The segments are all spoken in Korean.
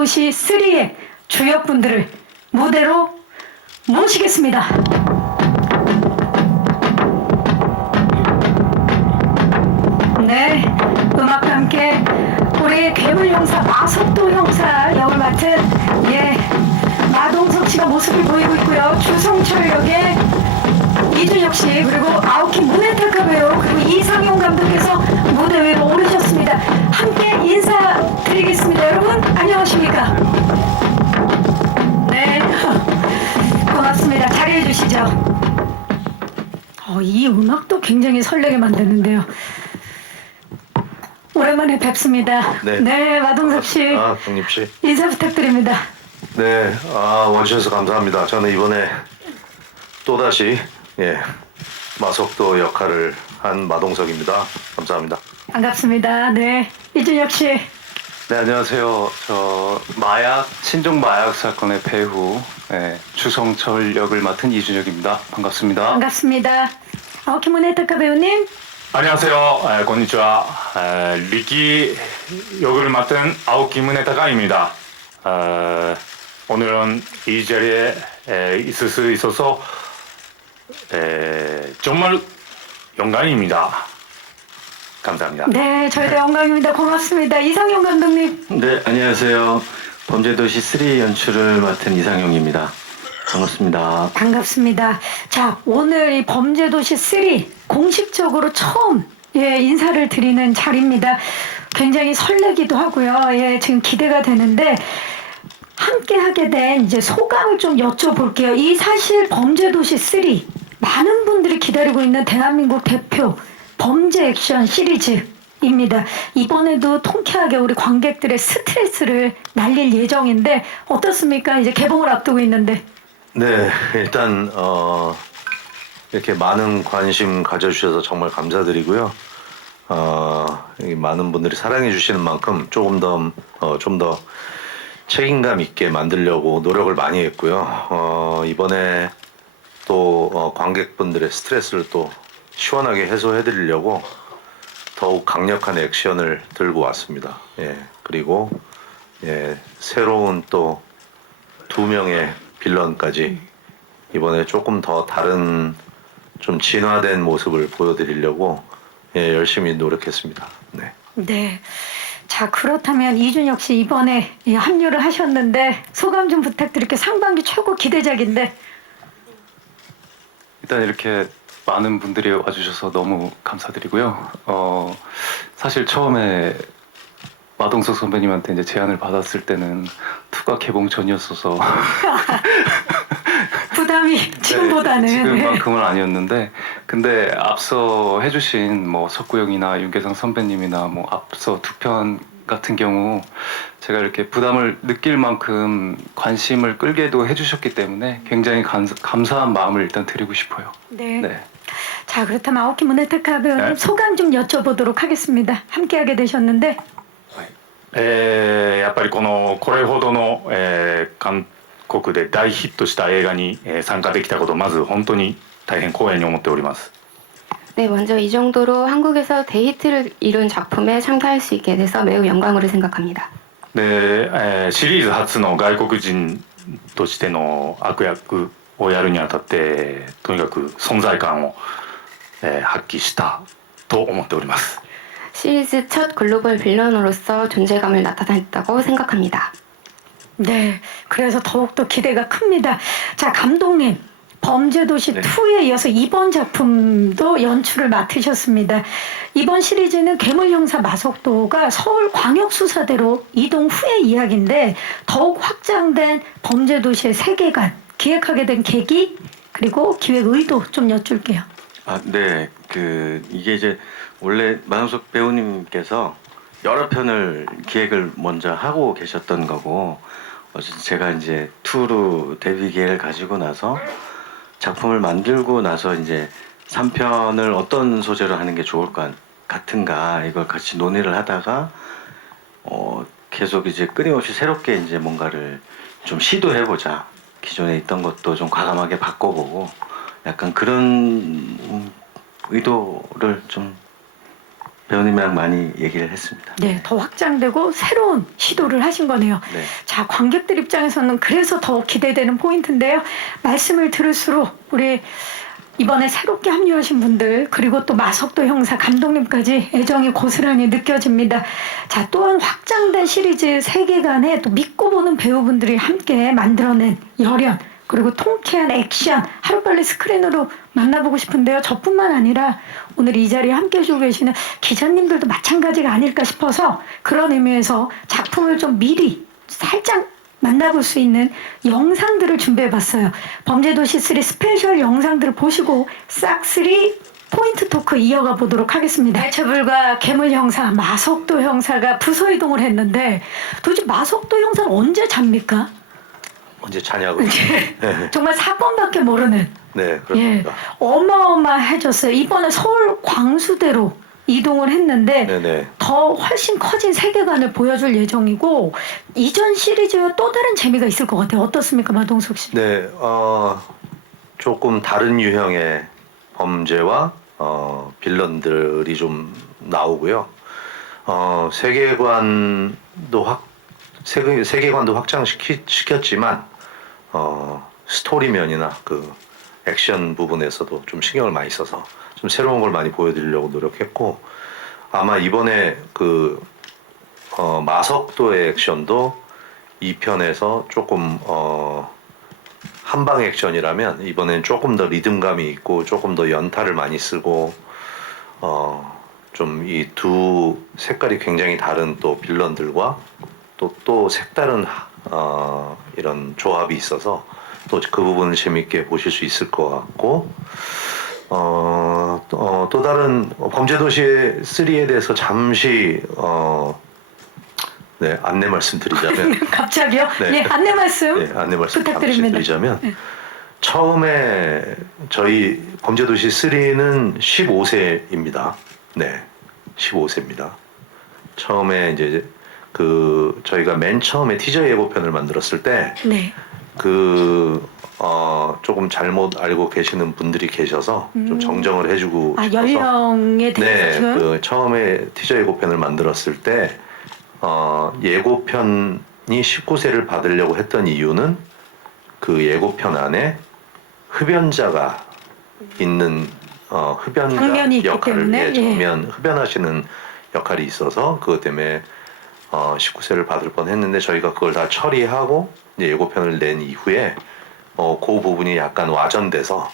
범죄도시 3의 주역분들을 무대로 모시겠습니다. 네, 음악과 함께 우리 괴물 형사 마석도 형사 역을 맡은 마동석 씨가 모습을 보이고 있고요. 주성철 역의 이준혁 씨, 그리고 아오키 무네타카 배우, 그리고 이상용 감독께서 무대 위로 오르셨습니다. 함께 인사드리겠습니다. 여러분 안녕하십니까? 네, 고맙습니다. 자리해 주시죠. 이 음악도 굉장히 설레게 만드는데요. 오랜만에 뵙습니다. 네, 마동석 씨. 경립 씨. 인사 부탁드립니다. 네, 와주셔서 감사합니다. 저는 이번에 또다시 마석도 역할을 한 마동석입니다. 감사합니다. 반갑습니다. 네, 이준혁 씨. 네, 안녕하세요. 저 신종 마약 사건의 배우 주성철 역을 맡은 이준혁입니다. 반갑습니다. 반갑습니다. 아오키 무네타카 배우님. 안녕하세요. こんにちは. 리키 역을 맡은 아오키 무네타카입니다. 오늘은 이 자리에 있을 수 있어서 정말 영광입니다. 감사합니다. 네, 저희도 영광입니다. 고맙습니다. 이상용 감독님. 네, 안녕하세요. 범죄도시 3 연출을 맡은 이상용입니다. 반갑습니다. 반갑습니다. 자, 오늘 이 범죄도시 3 공식적으로 처음 인사를 드리는 자리입니다. 굉장히 설레기도 하고요. 지금 기대가 되는데 함께 하게 된 이제 소감을 좀 여쭤볼게요. 이 사실 범죄도시 3 많은 분들이 기다리고 있는 대한민국 대표 범죄 액션 시리즈입니다. 이번에도 통쾌하게 우리 관객들의 스트레스를 날릴 예정인데 어떻습니까? 이제 개봉을 앞두고 있는데. 네, 일단 이렇게 많은 관심 가져주셔서 정말 감사드리고요. 많은 분들이 사랑해 주시는 만큼 조금 더 좀 더 책임감 있게 만들려고 노력을 많이 했고요. 이번에 또 관객분들의 스트레스를 또 시원하게 해소해 드리려고 더욱 강력한 액션을 들고 왔습니다. 그리고 새로운 또 2명의 빌런까지 이번에 조금 더 다른 좀 진화된 모습을 보여드리려고 열심히 노력했습니다. 네. 네. 자, 그렇다면 이준혁 씨 이번에 합류를 하셨는데 소감 좀 부탁드릴게요. 상반기 최고 기대작인데. 일단 이렇게 많은 분들이 와주셔서 너무 감사드리고요. 사실 처음에 마동석 선배님한테 이제 제안을 받았을 때는 2가 개봉 전이었어서 부담이 지금보다는. 지금만큼은 아니었는데, 근데 앞서 해주신 뭐 석구영이나 윤계상 선배님이나 뭐 앞서 2편 같은 경우 제가 이렇게 부담을 느낄 만큼 관심을 끌게도 해주셨기 때문에 굉장히 감사한 마음을 일단 드리고 싶어요. 네. 네. 자, 그렇다면 아오키 무네타카 배우님 네. 소감 좀 여쭤보도록 하겠습니다. 함께하게 되셨는데. やっぱりこれほどの、韓国で大ヒットした映画に、参加できたことまず本当に大変光栄に思っております。 네, 먼저 이 정도로 한국에서 대히트를 이룬 작품에 참가할 수 있게 돼서 매우 영광으로 생각합니다. で、シリーズ初の外国人としての悪役をやるにあたってとにかく存在感を、発揮したと思っております。 시리즈 첫 글로벌 빌런으로서 존재감을 나타냈다고 생각합니다. 네, 그래서 더욱더 기대가 큽니다. 자, 감독님, 범죄도시 2에 이어서 이번 작품도 연출을 맡으셨습니다. 이번 시리즈는 괴물형사 마석도가 서울광역수사대로 이동 후의 이야기인데 더욱 확장된 범죄도시의 세계관, 기획하게 된 계기, 그리고 기획 의도 좀 여쭐게요. 네. 이게 이제 원래 마동석 배우님께서 여러 편을 기획을 먼저 하고 계셨던 거고, 어쨌든 제가 이제 2로 데뷔 기회를 가지고 나서 작품을 만들고 나서 이제 3편을 어떤 소재로 하는 게 좋을 것 같은가 이걸 같이 논의를 하다가 계속 이제 끊임없이 새롭게 이제 뭔가를 좀 시도해보자. 기존에 있던 것도 좀 과감하게 바꿔보고 약간 그런 의도를 좀 배우님이랑 많이 얘기를 했습니다. 네, 더 확장되고 새로운 시도를 하신 거네요. 네. 자, 관객들 입장에서는 그래서 더 기대되는 포인트인데요. 말씀을 들을수록 우리 이번에 새롭게 합류하신 분들 그리고 또 마석도 형사 감독님까지 애정이 고스란히 느껴집니다. 자, 또한 확장된 시리즈 세계관에 또 믿고 보는 배우분들이 함께 만들어낸 열연 그리고 통쾌한 액션 하루빨리 스크린으로 만나보고 싶은데요. 저뿐만 아니라 오늘 이 자리에 함께 해주고 계시는 기자님들도 마찬가지가 아닐까 싶어서 그런 의미에서 작품을 좀 미리 살짝 만나볼 수 있는 영상들을 준비해봤어요. 범죄도시3 스페셜 영상들을 보시고 싹쓸이 포인트 토크 이어가 보도록 하겠습니다. 대체불가 괴물 형사, 마석도 형사가 부서 이동을 했는데 도대체 마석도 형사는 언제 잡니까? 언제 자냐고요? 네, 정말 사건밖에 모르는 네 예, 그렇습니다. 어마어마해졌어요. 이번에 서울 광수대로 이동을 했는데 네네. 더 훨씬 커진 세계관을 보여줄 예정이고 이전 시리즈와 또 다른 재미가 있을 것 같아요. 어떻습니까, 마동석 씨? 네, 조금 다른 유형의 범죄와 빌런들이 좀 나오고요. 세계관도 확장시켰지만 스토리면이나 그 액션 부분에서도 좀 신경을 많이 써서 좀 새로운 걸 많이 보여드리려고 노력했고 아마 이번에 그 마석도의 액션도 2편에서 조금 한방 액션이라면 이번엔 조금 더 리듬감이 있고 조금 더 연타를 많이 쓰고 좀 이 두 색깔이 굉장히 다른 또 빌런들과 또 색다른 이런 조합이 있어서 또 그 부분을 재밌게 보실 수 있을 것 같고 또 다른 범죄도시 3에 대해서 잠시 네, 안내 말씀드리자면 갑자기요? 네. 예, 안내 말씀 네, 안내 말씀 잠시 부탁드립니다. 드리자면 처음에 저희 범죄도시 3는 15세입니다. 네, 15세입니다. 처음에 이제 그 저희가 맨 처음에 티저 예고편을 만들었을 때 네. 조금 잘못 알고 계시는 분들이 계셔서 좀 정정을 해주고 아, 싶어서 연령에 대해서 네, 지금 그 처음에 티저 예고편을 만들었을 때 예고편이 19세를 받으려고 했던 이유는 그 예고편 안에 흡연자가 있는 흡연자 장면이 있기 역할을 때문에, 예. 장면 흡연하시는 역할이 있어서 그것 때문에 19세를 받을 뻔했는데 저희가 그걸 다 처리하고 이제 예고편을 낸 이후에 그 부분이 약간 와전돼서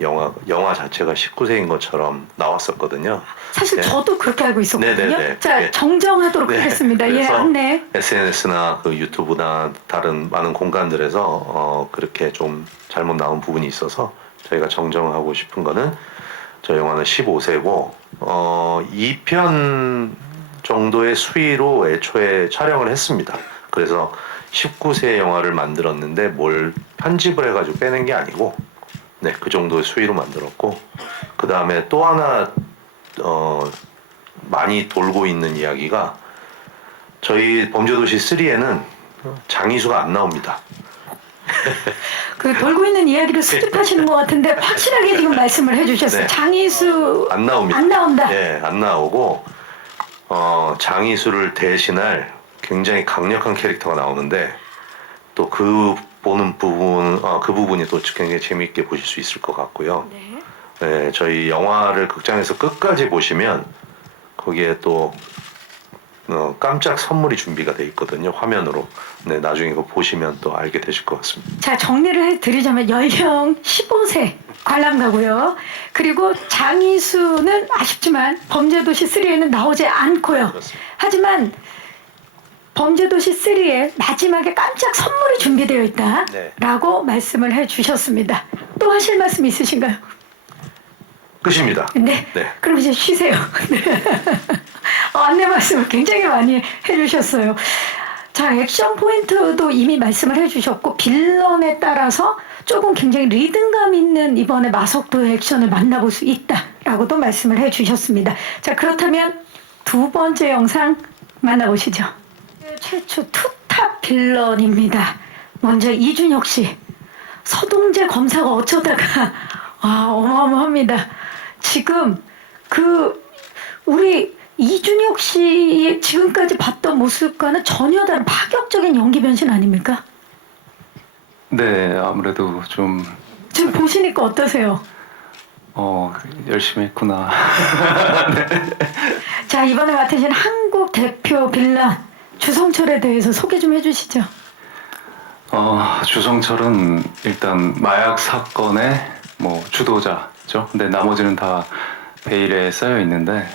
영화 자체가 19세인 것처럼 나왔었거든요. 사실 네. 저도 그렇게 알고 있었거든요. 네네네. 자, 네. 정정하도록 네. 하겠습니다. 예, 그래서 안내. SNS나 그 유튜브나 다른 많은 공간들에서 그렇게 좀 잘못 나온 부분이 있어서 저희가 정정하고 싶은 거는 저 영화는 15세고 2편 정도의 수위로 애초에 촬영을 했습니다. 그래서 19세 영화를 만들었는데 뭘 편집을 해가지고 빼낸 게 아니고 네, 그 정도의 수위로 만들었고 그 다음에 또 하나 많이 돌고 있는 이야기가 저희 범죄도시 3에는 장이수가 안 나옵니다. 그 돌고 있는 이야기를 수집하시는 것 같은데 확실하게 지금 말씀을 해주셨어요. 네. 장이수 안 나옵니다. 안 나온다. 네, 안 나오고 장이수를 대신할 굉장히 강력한 캐릭터가 나오는데 또 그 보는 부분 그 부분이 또 굉장히 재미있게 보실 수 있을 것 같고요. 네. 네, 저희 영화를 극장에서 끝까지 보시면 거기에 또 깜짝 선물이 준비가 돼 있거든요. 화면으로. 네, 나중에 그거 보시면 또 알게 되실 것 같습니다. 자, 정리를 해드리자면 연령 15세 관람가고요. 그리고 장이수는 아쉽지만 범죄도시 3에는 나오지 않고요. 그렇습니다. 하지만 범죄도시 3에 마지막에 깜짝 선물이 준비되어 있다라고 말씀을 해주셨습니다. 또 하실 말씀 있으신가요? 끝입니다. 네. 네. 그럼 이제 쉬세요. 네. 안내 말씀을 굉장히 많이 해주셨어요. 자, 액션 포인트도 이미 말씀을 해주셨고 빌런에 따라서 조금 굉장히 리듬감 있는 이번에 마석도의 액션을 만나볼 수 있다라고도 말씀을 해주셨습니다. 자, 그렇다면 두 번째 영상 만나보시죠. 최초 투탑 빌런입니다. 먼저 이준혁 씨. 서동재 검사가 어쩌다가 어마어마합니다. 지금 우리 이준혁 씨의 지금까지 봤던 모습과는 전혀 다른 파격적인 연기 변신 아닙니까? 네, 아무래도 좀 지금 보시니까 어떠세요? 열심히 했구나. 자, 이번에 맡으신 한국 대표 빌런 주성철에 대해서 소개 좀 해주시죠. 주성철은 일단 마약 사건의 뭐 주도자죠. 근데 나머지는 다 베일에 쌓여 있는데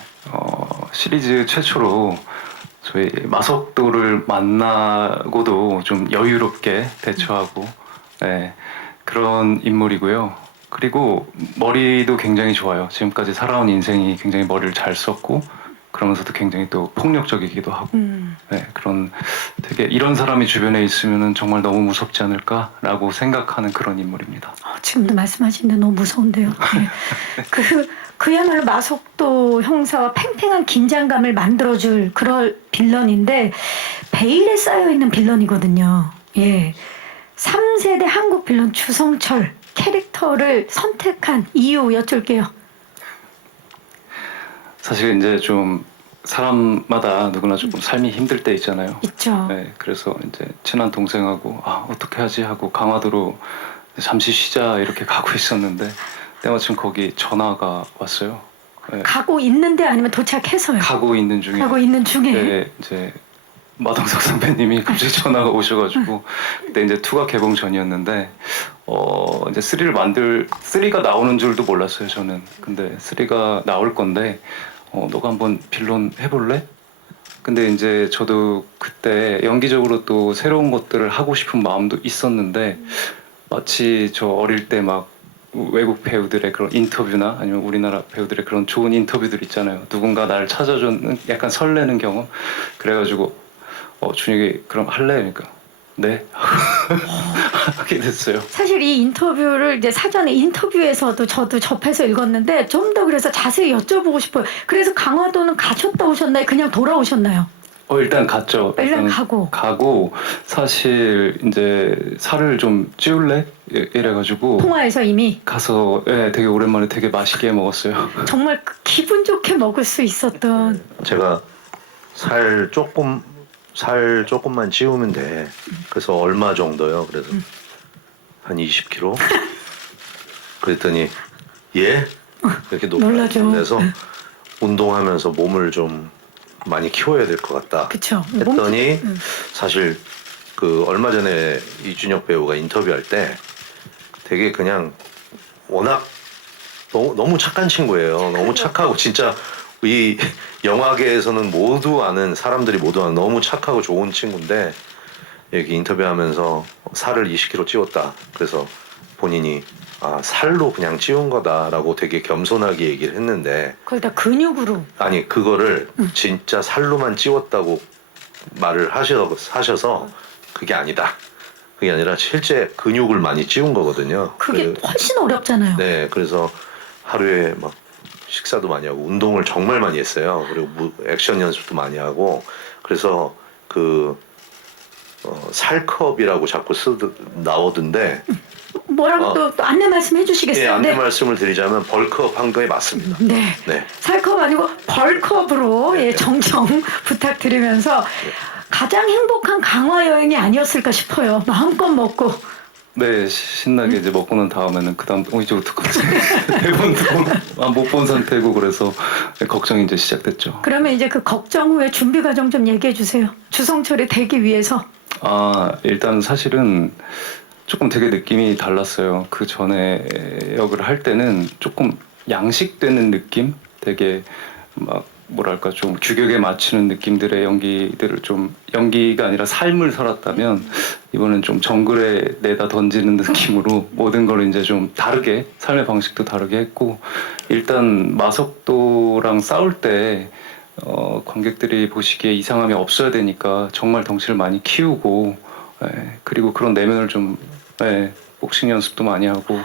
시리즈 최초로 저희 마석도를 만나고도 좀 여유롭게 대처하고 네, 그런 인물이고요. 그리고 머리도 굉장히 좋아요. 지금까지 살아온 인생이 굉장히 머리를 잘 썼고 그러면서도 굉장히 또 폭력적이기도 하고 네, 그런 되게 이런 사람이 주변에 있으면 정말 너무 무섭지 않을까라고 생각하는 그런 인물입니다. 지금도 말씀하시는데 너무 무서운데요. 네. 그야말로 마석도 형사와 팽팽한 긴장감을 만들어줄 그럴 빌런인데 베일에 쌓여있는 빌런이거든요. 예. 3세대 한국 빌런 주성철 캐릭터를 선택한 이유 여쭐게요. 사실 이제 좀 사람마다 누구나 조금 삶이 힘들 때 있잖아요. 있죠. 네, 그래서 이제 친한 동생하고 어떻게 하지 하고 강화도로 잠시 쉬자 이렇게 가고 있었는데 때마침 거기 전화가 왔어요. 네, 가고 있는데 아니면 도착해서요? 가고 있는 중에 가고 있는 중에. 네, 이제 마동석 선배님이 갑자기 전화가 오셔가지고 그때 이제 2가 개봉 전이었는데 이제 3가 나오는 줄도 몰랐어요 저는. 근데 3가 나올 건데 너가 한번 빌런 해볼래? 근데 이제 저도 그때 연기적으로 또 새로운 것들을 하고 싶은 마음도 있었는데 마치 저 어릴 때 막 외국 배우들의 그런 인터뷰나 아니면 우리나라 배우들의 그런 좋은 인터뷰들 있잖아요. 누군가 나를 찾아주는 약간 설레는 경험. 그래가지고 준혁이 그럼 할래? 그러니까 네 하게 됐어요. 사실 이 인터뷰를 이제 사전에 인터뷰에서도 저도 접해서 읽었는데 좀 더 그래서 자세히 여쭤보고 싶어요. 그래서 강화도는 가셨다 오셨나요? 그냥 돌아오셨나요? 일단 갔죠. 일단 일단은 가고 사실 이제 살을 좀 찌울래? 이래가지고 통화에서 이미 가서 되게 오랜만에 되게 맛있게 먹었어요. 정말 기분 좋게 먹을 수 있었던 제가 살 조금만 찌우면 돼. 그래서 얼마 정도요? 그래서 한 20kg. 그랬더니 예? 이렇게 놀라죠. 놀라서 운동하면서 몸을 좀 많이 키워야 될 것 같다. 그쵸. 했더니 사실 그 얼마 전에 이준혁 배우가 인터뷰할 때 되게 그냥 워낙 너무 착한 친구예요. 너무 착하고 진짜 이 영화계에서는 사람들이 모두 아는 너무 착하고 좋은 친구인데 이렇게 인터뷰하면서 살을 20kg 찌웠다. 그래서 본인이 살로 그냥 찌운 거다라고 되게 겸손하게 얘기를 했는데 거기다 근육으로 아니 그거를 진짜 살로만 찌웠다고 말을 하셔서 그게 아니다. 그게 아니라 실제 근육을 많이 찌운 거거든요. 그게 훨씬 어렵잖아요. 네, 그래서 하루에 막 식사도 많이 하고 운동을 정말 많이 했어요. 그리고 액션 연습도 많이 하고 그래서 살컵이라고 자꾸 나오던데 뭐라고 또 안내 말씀 해주시겠어요? 예, 안내 네. 말씀을 드리자면 벌크업 한 거에 맞습니다. 네. 네. 살컵 아니고 벌컵으로 네. 정정 부탁드리면서 가장 행복한 강화 여행이 아니었을까 싶어요. 마음껏 먹고. 네, 신나게 이제 먹고 난 다음에는 그 다음 이제 어떡하지? 대본도 못 본 상태고 그래서 걱정이 이제 시작됐죠. 그러면 이제 그 걱정 후에 준비 과정 좀 얘기해 주세요. 주성철이 되기 위해서. 일단 사실은 조금 되게 느낌이 달랐어요. 그 전에 역을 할 때는 조금 양식되는 느낌? 되게 막 뭐랄까 좀 규격에 맞추는 느낌들의 연기들을 좀 연기가 아니라 삶을 살았다면 이번엔 좀 정글에 내다 던지는 느낌으로 모든 걸 이제 좀 다르게 삶의 방식도 다르게 했고 일단 마석도랑 싸울 때 관객들이 보시기에 이상함이 없어야 되니까 정말 덩치를 많이 키우고 그리고 그런 내면을 좀 복싱 연습도 많이 하고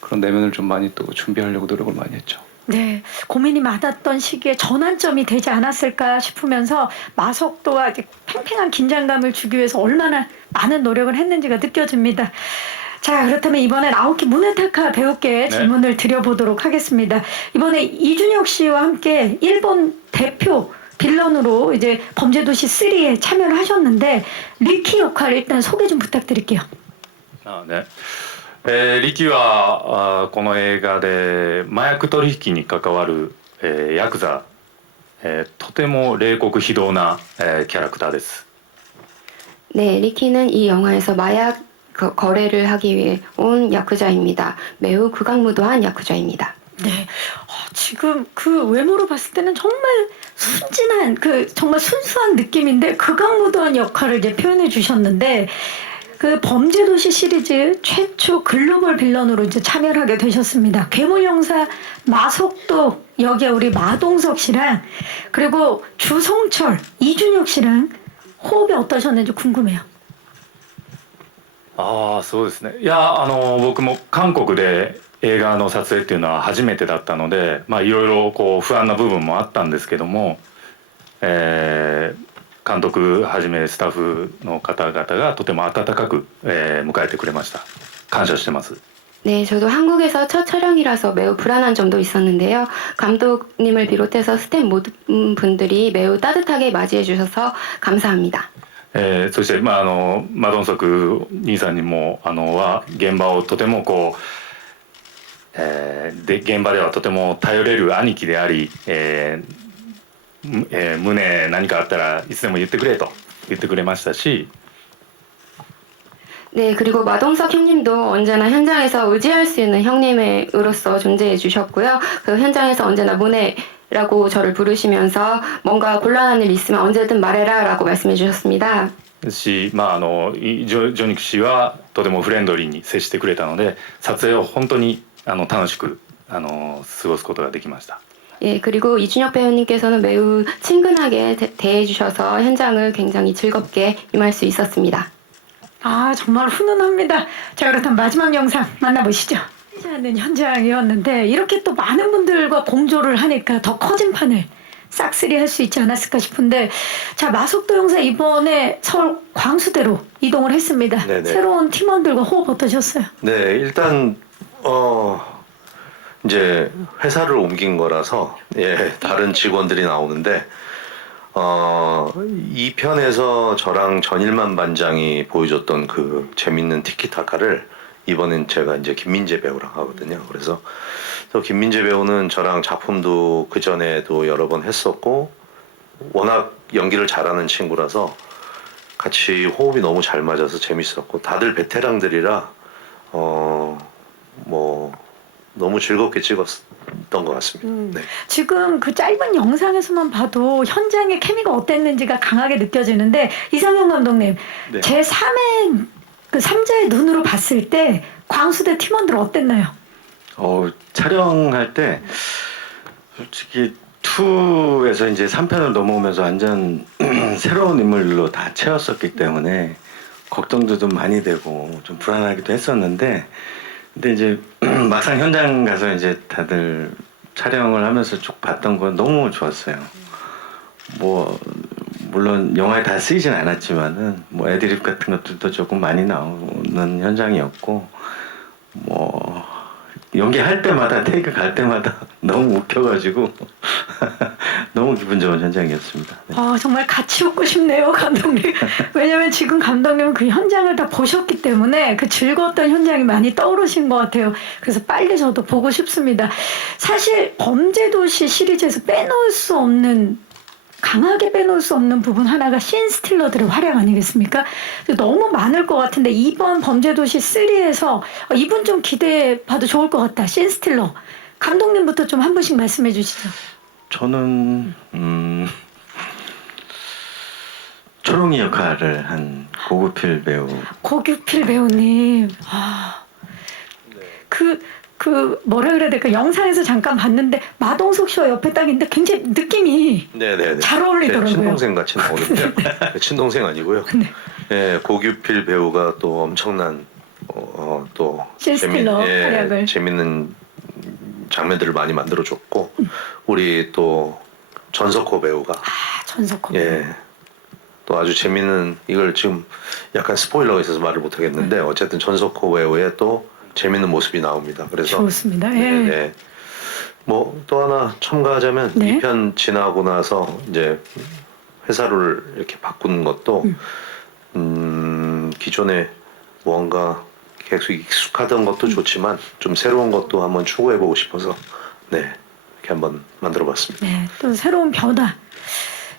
그런 내면을 좀 많이 또 준비하려고 노력을 많이 했죠. 네, 고민이 많았던 시기에 전환점이 되지 않았을까 싶으면서 마석도와 이제 팽팽한 긴장감을 주기 위해서 얼마나 많은 노력을 했는지가 느껴집니다. 자, 그렇다면 이번엔 아오키 무네타카 배우께 질문을 드려보도록 하겠습니다. 이번에 이준혁 씨와 함께 일본 대표 빌런으로 이제 범죄도시 3에 참여를 하셨는데 리키 역할 일단 소개 좀 부탁드릴게요. ねリキはこの映画で麻薬取引に関わる、ヤクザ、とても冷酷非道な、キャラクターです。 네, 리키는 이 영화에서 마약 거래를 하기 위해 온 야쿠자입니다. 매우 극악무도한 야쿠자입니다. 네, 지금 그 외모로 봤을 때는 정말 순진한 정말 순수한 느낌인데 극악무도한 역할을 이제 표현해 주셨는데 그 범죄도시 시리즈 최초 글로벌 빌런으로 이제 참여를 하게 되셨습니다. 괴물영사 마속도 여기에 우리 마동석 씨랑 그리고 주성철, 이준혁 씨랑 호흡이 어떠셨는지 궁금해요. そうですね。いや僕も韓国で映画の撮影っていうのは初めてだったので、いろいろこう不安な部分もあったんですけども、監督はじめスタッフの方々がとても温かく、迎えてくれました。感謝してます。 네, 저도 한국에서 첫 촬영이라서 매우 불안한 점도 있었는데요. 감독님을 비롯해서 스태프 모든 분들이 매우 따뜻하게 맞이해 주셔서 감사합니다. そして、マドンソク兄さんにもは現場をとてもこう、で現場ではとても頼れる兄貴であり、胸何かあったらいつでも言ってくれと言ってくれましたし 네, 그리고 마동석 형님도 언제나 현장에서 의지할 수 있는 형님으로서 존재해 주셨고요. 그 현장에서 언제나 문혜라고 저를 부르시면서 뭔가 곤란한 일 있으면 언제든 말해라 라고 말씀해 주셨습니다. し、ジョニク氏はとてもフレンドリーに接してくれたので撮影を本当に楽しく過ごすことができました。 예, 그리고 이준혁 배우님께서는 매우 친근하게 대해 주셔서 현장을 굉장히 즐겁게 임할 수 있었습니다. 아, 정말 훈훈합니다. 자, 그렇다면 마지막 영상 만나보시죠. 하지 않는 현장이었는데 이렇게 또 많은 분들과 공조를 하니까 더 커진 판을 싹쓸이 할 수 있지 않았을까 싶은데 자, 마속도 형사 이번에 서울 광수대로 이동을 했습니다. 네네. 새로운 팀원들과 호흡 어떠셨어요? 네, 일단 이제 회사를 옮긴 거라서 다른 직원들이 나오는데 2편에서 저랑 전일만 반장이 보여줬던 그 재밌는 티키타카를 이번엔 제가 이제 김민재 배우랑 하거든요. 그래서 또 김민재 배우는 저랑 작품도 그 전에도 여러 번 했었고 워낙 연기를 잘하는 친구라서 같이 호흡이 너무 잘 맞아서 재밌었고 다들 베테랑들이라 너무 즐겁게 찍었던 것 같습니다. 네. 지금 그 짧은 영상에서만 봐도 현장의 케미가 어땠는지가 강하게 느껴지는데 이상형 감독님 네. 제 3의 그 3자의 눈으로 봤을 때 광수대 팀원들 어땠나요? 촬영할 때 솔직히 2에서 이제 3편을 넘어오면서 완전 새로운 인물로 다 채웠었기 때문에 걱정도 좀 많이 되고 좀 불안하기도 했었는데 근데 이제 막상 현장 가서 이제 다들 촬영을 하면서 쭉 봤던 건 너무 좋았어요. 물론 영화에 다 쓰이진 않았지만은 애드립 같은 것들도 조금 많이 나오는 현장이었고 연기할 때마다 테이크 갈 때마다 너무 웃겨가지고 너무 기분 좋은 현장이었습니다. 네. 정말 같이 웃고 싶네요, 감독님. 왜냐면 지금 감독님은 그 현장을 다 보셨기 때문에 그 즐거웠던 현장이 많이 떠오르신 것 같아요. 그래서 빨리 저도 보고 싶습니다. 사실 범죄도시 시리즈에서 빼놓을 수 없는 강하게 빼놓을 수 없는 부분 하나가 씬스틸러들의 활약 아니겠습니까? 너무 많을 것 같은데 이번 범죄도시 3에서 이분 좀 기대해 봐도 좋을 것 같다. 씬스틸러. 감독님부터 좀 한 분씩 말씀해 주시죠. 저는 초롱이 역할을 한 고구필 배우. 고규필 배우님. 뭐라 그래야 될까? 영상에서 잠깐 봤는데 마동석 씨와 옆에 딱 있는데 굉장히 느낌이 네네네. 잘 어울리더라고요. 친동생 같이 나오는데요. 친동생 아니고요. 네. 예, 고규필 배우가 또 엄청난 또 씬스틸러 활약을. 재밌는 장면들을 많이 만들어줬고 우리 또 전석호 배우가 전석호. 예, 또 아주 재밌는 이걸 지금 약간 스포일러가 있어서 말을 못하겠는데 어쨌든 전석호 배우의 또 재밌는 모습이 나옵니다. 그래서 좋습니다. 예. 네, 뭐 또 하나 첨가하자면 네. 2편 지나고 나서 이제 회사를 이렇게 바꾸는 것도 기존에 뭔가 계속 익숙하던 것도 좋지만 좀 새로운 것도 한번 추구해보고 싶어서 네 이렇게 한번 만들어봤습니다. 네, 또 새로운 변화.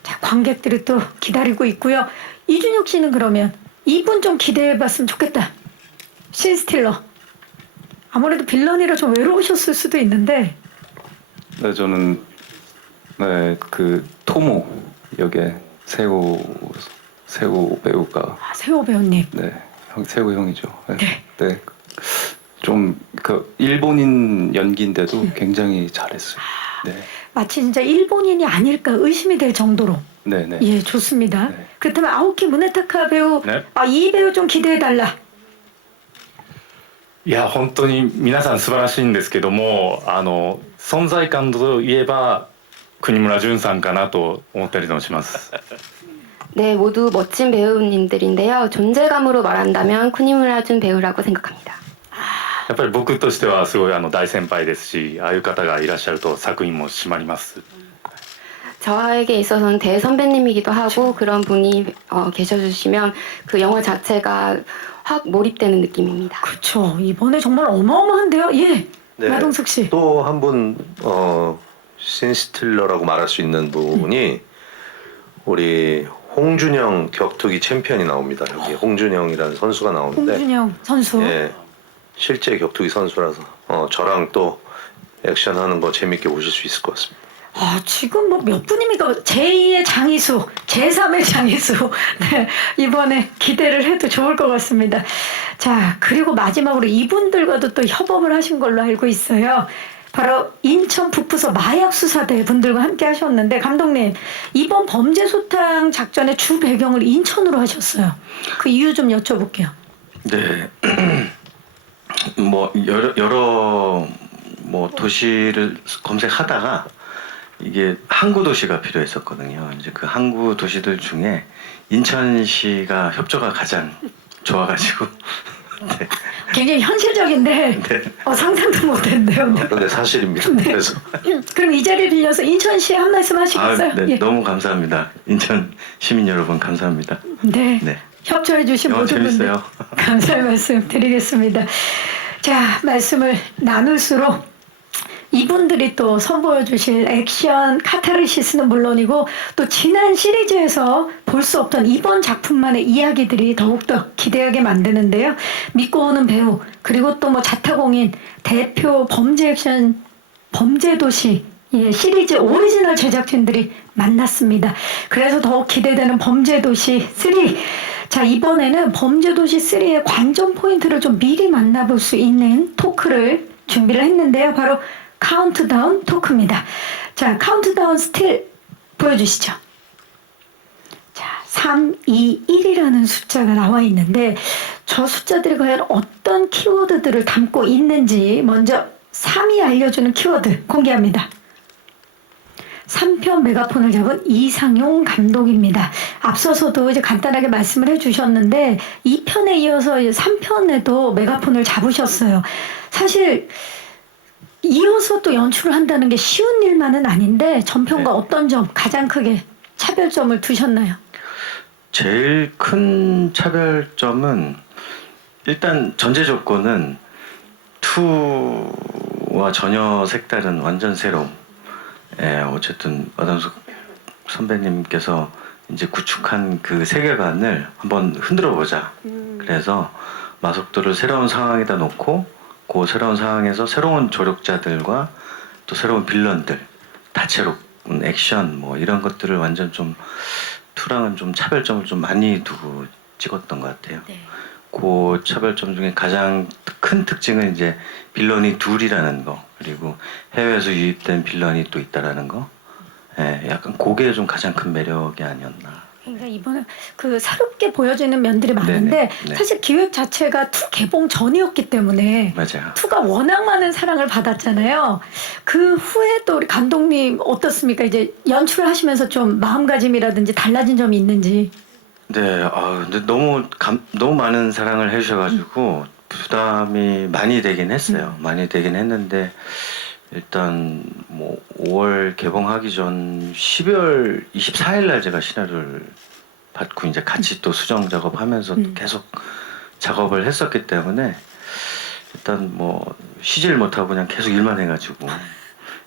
자, 관객들이 또 기다리고 있고요. 이준혁 씨는 그러면 이분 좀 기대해봤으면 좋겠다. 신스틸러. 아무래도 빌런이라 좀 외로우셨을 수도 있는데. 네, 저는 네, 그 토모 역의 세호 배우가 세호 배우님. 네, 세호 형이죠. 네. 네. 네. 좀 그 일본인 연기인데도 굉장히 잘했어요. 네. 마치 진짜 일본인이 아닐까 의심이 될 정도로. 네, 네. 예, 좋습니다. 네. 그렇다면 아오키 무네타카 배우. 네. 이 배우 좀 기대해달라. いや本当に皆さん素晴らしいんですけども存在感といえば国村淳さんかなと思ったりもします 네, 모두 멋진 배우님들인데요. 존재감으로 말한다면 쿠니무라준 배우라고 생각합니다. やっぱり僕としてはすごい大先輩ですしああいう方がいらっしゃると作品も締まります 저에게 있어서는 대선배님이기도 하고 그런 분이 계셔주시면 그 영화 자체가 확 몰입되는 느낌입니다. 그렇죠. 이번에 정말 어마어마한데요. 예. 네. 마동석 씨. 또 한 분 신스틸러라고 말할 수 있는 분이 우리 홍준영 격투기 챔피언이 나옵니다. 여기 홍준영이라는 선수가 나오는데 홍준영 선수. 예, 실제 격투기 선수라서 저랑 또 액션하는 거 재밌게 보실 수 있을 것 같습니다. 지금 뭐 몇 분입니까? 제2의 장이수, 제3의 장이수. 네, 이번에 기대를 해도 좋을 것 같습니다. 자, 그리고 마지막으로 이분들과도 또 협업을 하신 걸로 알고 있어요. 바로 인천 북부서 마약수사대 분들과 함께 하셨는데, 감독님, 이번 범죄소탕 작전의 주 배경을 인천으로 하셨어요. 그 이유 좀 여쭤볼게요. 네. 뭐 여러 뭐 도시를 검색하다가 이게 항구 도시가 필요했었거든요. 이제 그 항구 도시들 중에 인천시가 협조가 가장 좋아가지고 네. 굉장히 현실적인데 상상도 못했네요. 그런데 사실입니다. 네. 그래서 그럼 이 자리를 빌려서 인천시에 한 말씀 하시겠어요? 네, 예. 너무 감사합니다. 인천 시민 여러분 감사합니다. 네. 네. 협조해 주신 모든 분들 재밌어요. 감사의 말씀 드리겠습니다. 자, 말씀을 나눌수록 이분들이 또 선보여 주실 액션 카타르시스는 물론이고 또 지난 시리즈에서 볼 수 없던 이번 작품만의 이야기들이 더욱더 기대하게 만드는데요. 믿고 오는 배우 그리고 또 뭐 자타공인 대표 범죄 액션 범죄도시 시리즈 오리지널 제작진들이 만났습니다. 그래서 더욱 기대되는 범죄도시 3. 자, 이번에는 범죄도시 3의 관전 포인트를 좀 미리 만나볼 수 있는 토크를 준비를 했는데요. 바로 카운트다운 토크입니다. 자, 카운트다운 스틸 보여주시죠. 자, 3, 2, 1이라는 숫자가 나와 있는데 저 숫자들이 과연 어떤 키워드들을 담고 있는지 먼저 3이 알려주는 키워드 공개합니다. 3편 메가폰을 잡은 이상용 감독입니다. 앞서서도 이제 간단하게 말씀을 해주셨는데 2편에 이어서 3편에도 메가폰을 잡으셨어요. 사실 이어서 또 연출을 한다는 게 쉬운 일만은 아닌데 전편과 네. 어떤 점 가장 크게 차별점을 두셨나요? 제일 큰 차별점은 일단 전제 조건은 2와 전혀 색다른 완전 새로움. 어쨌든 마동석 선배님께서 이제 구축한 그 세계관을 한번 흔들어 보자. 그래서 마속도를 새로운 상황에다 놓고 그 새로운 상황에서 새로운 조력자들과 또 새로운 빌런들, 다채로운 액션 뭐 이런 것들을 완전 좀 2랑은 좀 차별점을 좀 많이 두고 찍었던 것 같아요. 네. 그 차별점 중에 가장 큰 특징은 이제 빌런이 둘이라는 거 그리고 해외에서 유입된 빌런이 또 있다라는 거 약간 그게 좀 가장 큰 매력이 아니었나. 그러니까 이번에 그 새롭게 보여지는 면들이 많은데 네네, 네. 사실 기획 자체가 2 개봉 전이었기 때문에 맞아요. 2가 워낙 많은 사랑을 받았잖아요. 그 후에 또 우리 감독님 어떻습니까? 이제 연출을 하시면서 좀 마음가짐이라든지 달라진 점이 있는지. 네, 근데 너무 많은 사랑을 해주셔가지고 부담이 많이 되긴 했어요. 많이 되긴 했는데 일단 뭐 5월 개봉하기 전 12월 24일 날 제가 시나리오를 받고 이제 같이 또 수정 작업하면서 또 계속 작업을 했었기 때문에 일단 뭐 쉬질 못하고 그냥 계속 일만 해가지고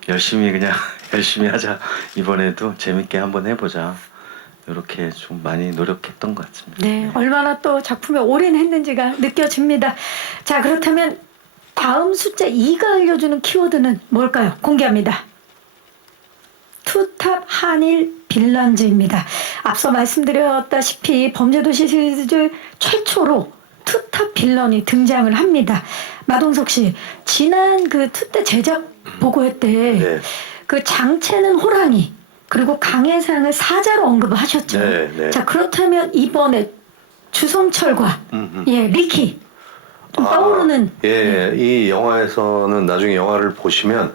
열심히 그냥 열심히 하자, 이번에도 재밌게 한번 해보자, 이렇게 좀 많이 노력했던 것 같습니다. 네, 얼마나 또 작품에 올인했는지가 느껴집니다. 자, 그렇다면 다음 숫자 2가 알려주는 키워드는 뭘까요? 공개합니다. 투탑 한일 빌런즈입니다. 앞서 말씀드렸다시피 범죄도시 시리즈 최초로 투탑 빌런이 등장을 합니다. 마동석 씨, 지난 그 투때 제작 보고회 때 네. 그 장채는 호랑이, 그리고 강해상을 사자로 언급하셨죠. 네, 네. 자, 그렇다면 이번에 주성철과 예, 리키 좀 떠오르는 예, 이 영화에서는 나중에 영화를 보시면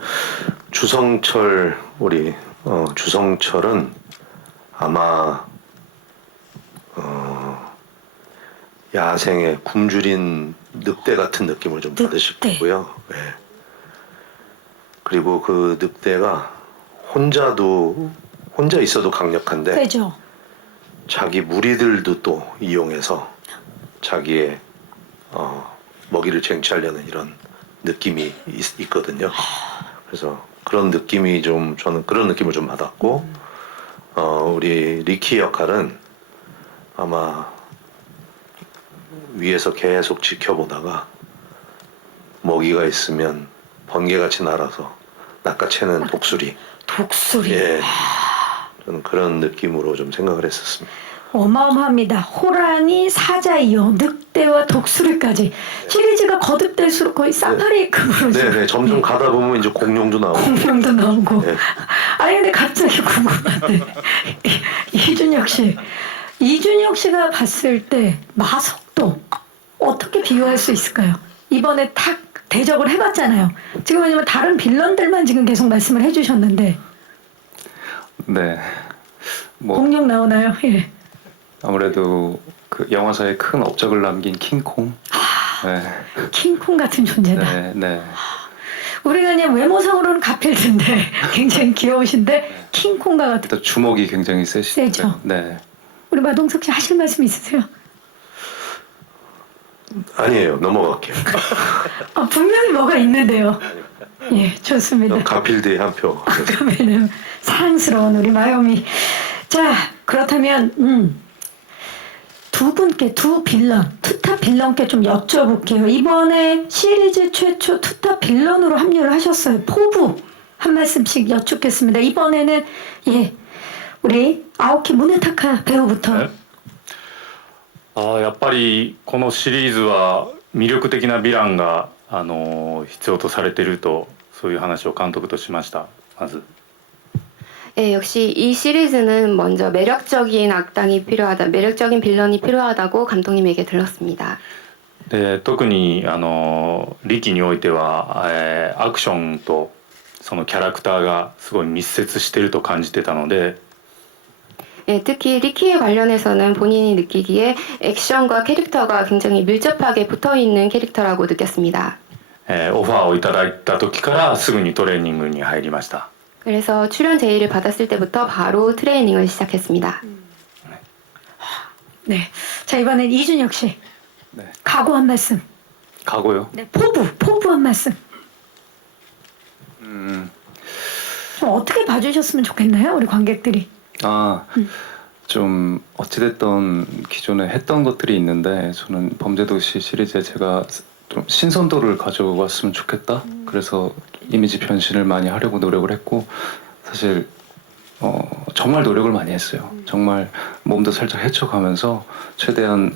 주성철 우리 주성철은 아마 야생의 굶주린 늑대 같은 느낌을 좀 받으실 늑대. 거고요. 예. 그리고 그 늑대가 혼자 있어도 강력한데 세죠. 자기 무리들도 또 이용해서 자기의 먹이를 쟁취하려는 이런 느낌이 있거든요. 그래서 그런 느낌이 좀, 저는 그런 느낌을 좀 받았고, 우리 리키 역할은 아마 위에서 계속 지켜보다가 먹이가 있으면 번개같이 날아서 낚아채는 독수리. 독수리. 예. 저는 그런 느낌으로 좀 생각을 했었습니다. 어마어마합니다. 호랑이, 사자 이어 늑대와 독수리까지. 시리즈가 거듭될수록 거의 사파리급으로 네, 점점 가다 보면 이제 공룡도 나오고. 공룡도 나오고. 네. 아니 근데 갑자기 궁금한데 이준혁 씨가 봤을 때 마석도 어떻게 비교할 수 있을까요? 이번에 탁 대적을 해봤잖아요. 지금 왜냐면 다른 빌런들만 지금 계속 말씀을 해주셨는데 네. 뭐 공룡 나오나요? 예. 아무래도 그 영화사에 큰 업적을 남긴 킹콩. 네. 킹콩 같은 존재다. 네, 네. 우리가 그냥 외모상으로는 가필드인데 굉장히 귀여우신데 킹콩과 같은. 일단 주먹이 굉장히 세시죠. 세죠. 네. 우리 마동석 씨 하실 말씀 있으세요? 아니에요. 넘어갈게요. 분명히 뭐가 있는데요. 예, 좋습니다. 가필드의 한 표. 그러면은 사랑스러운 우리 마요미. 자, 그렇다면 두 분께 두 빌런, 투탑 빌런께 좀 여쭤볼게요. 이번에 시리즈 최초 투탑 빌런으로 합류를 하셨어요. 포부 한 말씀씩 여쭙겠습니다. 이번에는 예, 우리 아오키 무네타카 배우부터. 네. やっぱりこのシリーズは魅力的なヴィランが必要とされていると、そういう話を監督としました。まず 예, 역시 이 시리즈는 먼저 매력적인 악당이 필요하다, 매력적인 빌런이 필요하다고 감독님에게 들었습니다. で特にリキにおいては、アクションとそのキャラクターがすごい密接していると感じてたので、 예, 특히 리키에 관련해서는 본인이 느끼기에 액션과 캐릭터가 굉장히 밀접하게 붙어있는 캐릭터라고 느꼈습니다. オファーをいただいた時からすぐにトレーニングに入りました。 그래서 출연 제의를 받았을 때부터 바로 트레이닝을 시작했습니다. 네. 자, 이번엔 이준혁 씨. 네. 각오 한 말씀. 가고요. 네, 포부 한 말씀. 좀 어떻게 봐주셨으면 좋겠나요, 우리 관객들이? 좀 어찌됐든 기존에 했던 것들이 있는데 저는 범죄도시 시리즈에 제가 좀 신선도를 가져왔으면 좋겠다. 그래서 이미지 변신을 많이 하려고 노력을 했고 사실 정말 노력을 많이 했어요. 정말 몸도 살짝 헤쳐가면서 최대한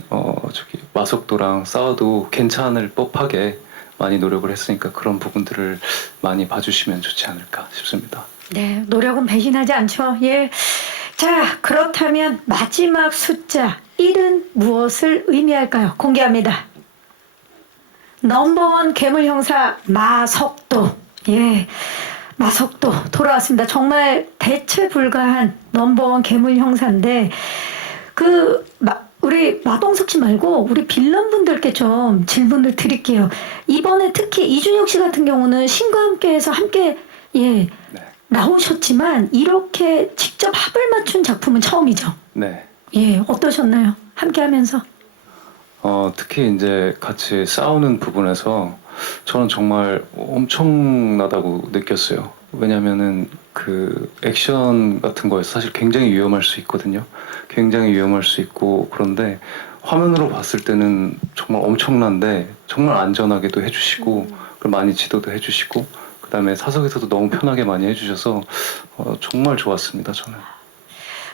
마석도랑 싸워도 괜찮을 법하게 많이 노력을 했으니까 그런 부분들을 많이 봐주시면 좋지 않을까 싶습니다. 네, 노력은 배신하지 않죠. 예. 자, 그렇다면 마지막 숫자 1은 무엇을 의미할까요? 공개합니다. 넘버원 괴물 형사 마석도. 예. 마석도 돌아왔습니다. 정말 대체 불가한 넘버원 괴물 형사인데 우리 마동석 씨 말고 우리 빌런분들께 좀 질문을 드릴게요. 이번에 특히 이준혁 씨 같은 경우는 신과 함께해서 함께 예 네. 나오셨지만 이렇게 직접 합을 맞춘 작품은 처음이죠. 네. 예, 어떠셨나요? 함께하면서. 특히 이제 같이 싸우는 부분에서 저는 정말 엄청나다고 느꼈어요. 왜냐면은 그 액션 같은 거에서 사실 굉장히 위험할 수 있거든요. 굉장히 위험할 수 있고 그런데 화면으로 봤을 때는 정말 엄청난데 정말 안전하게도 해주시고 그리고 많이 지도도 해주시고 그다음에 사석에서도 너무 편하게 많이 해주셔서 정말 좋았습니다. 저는.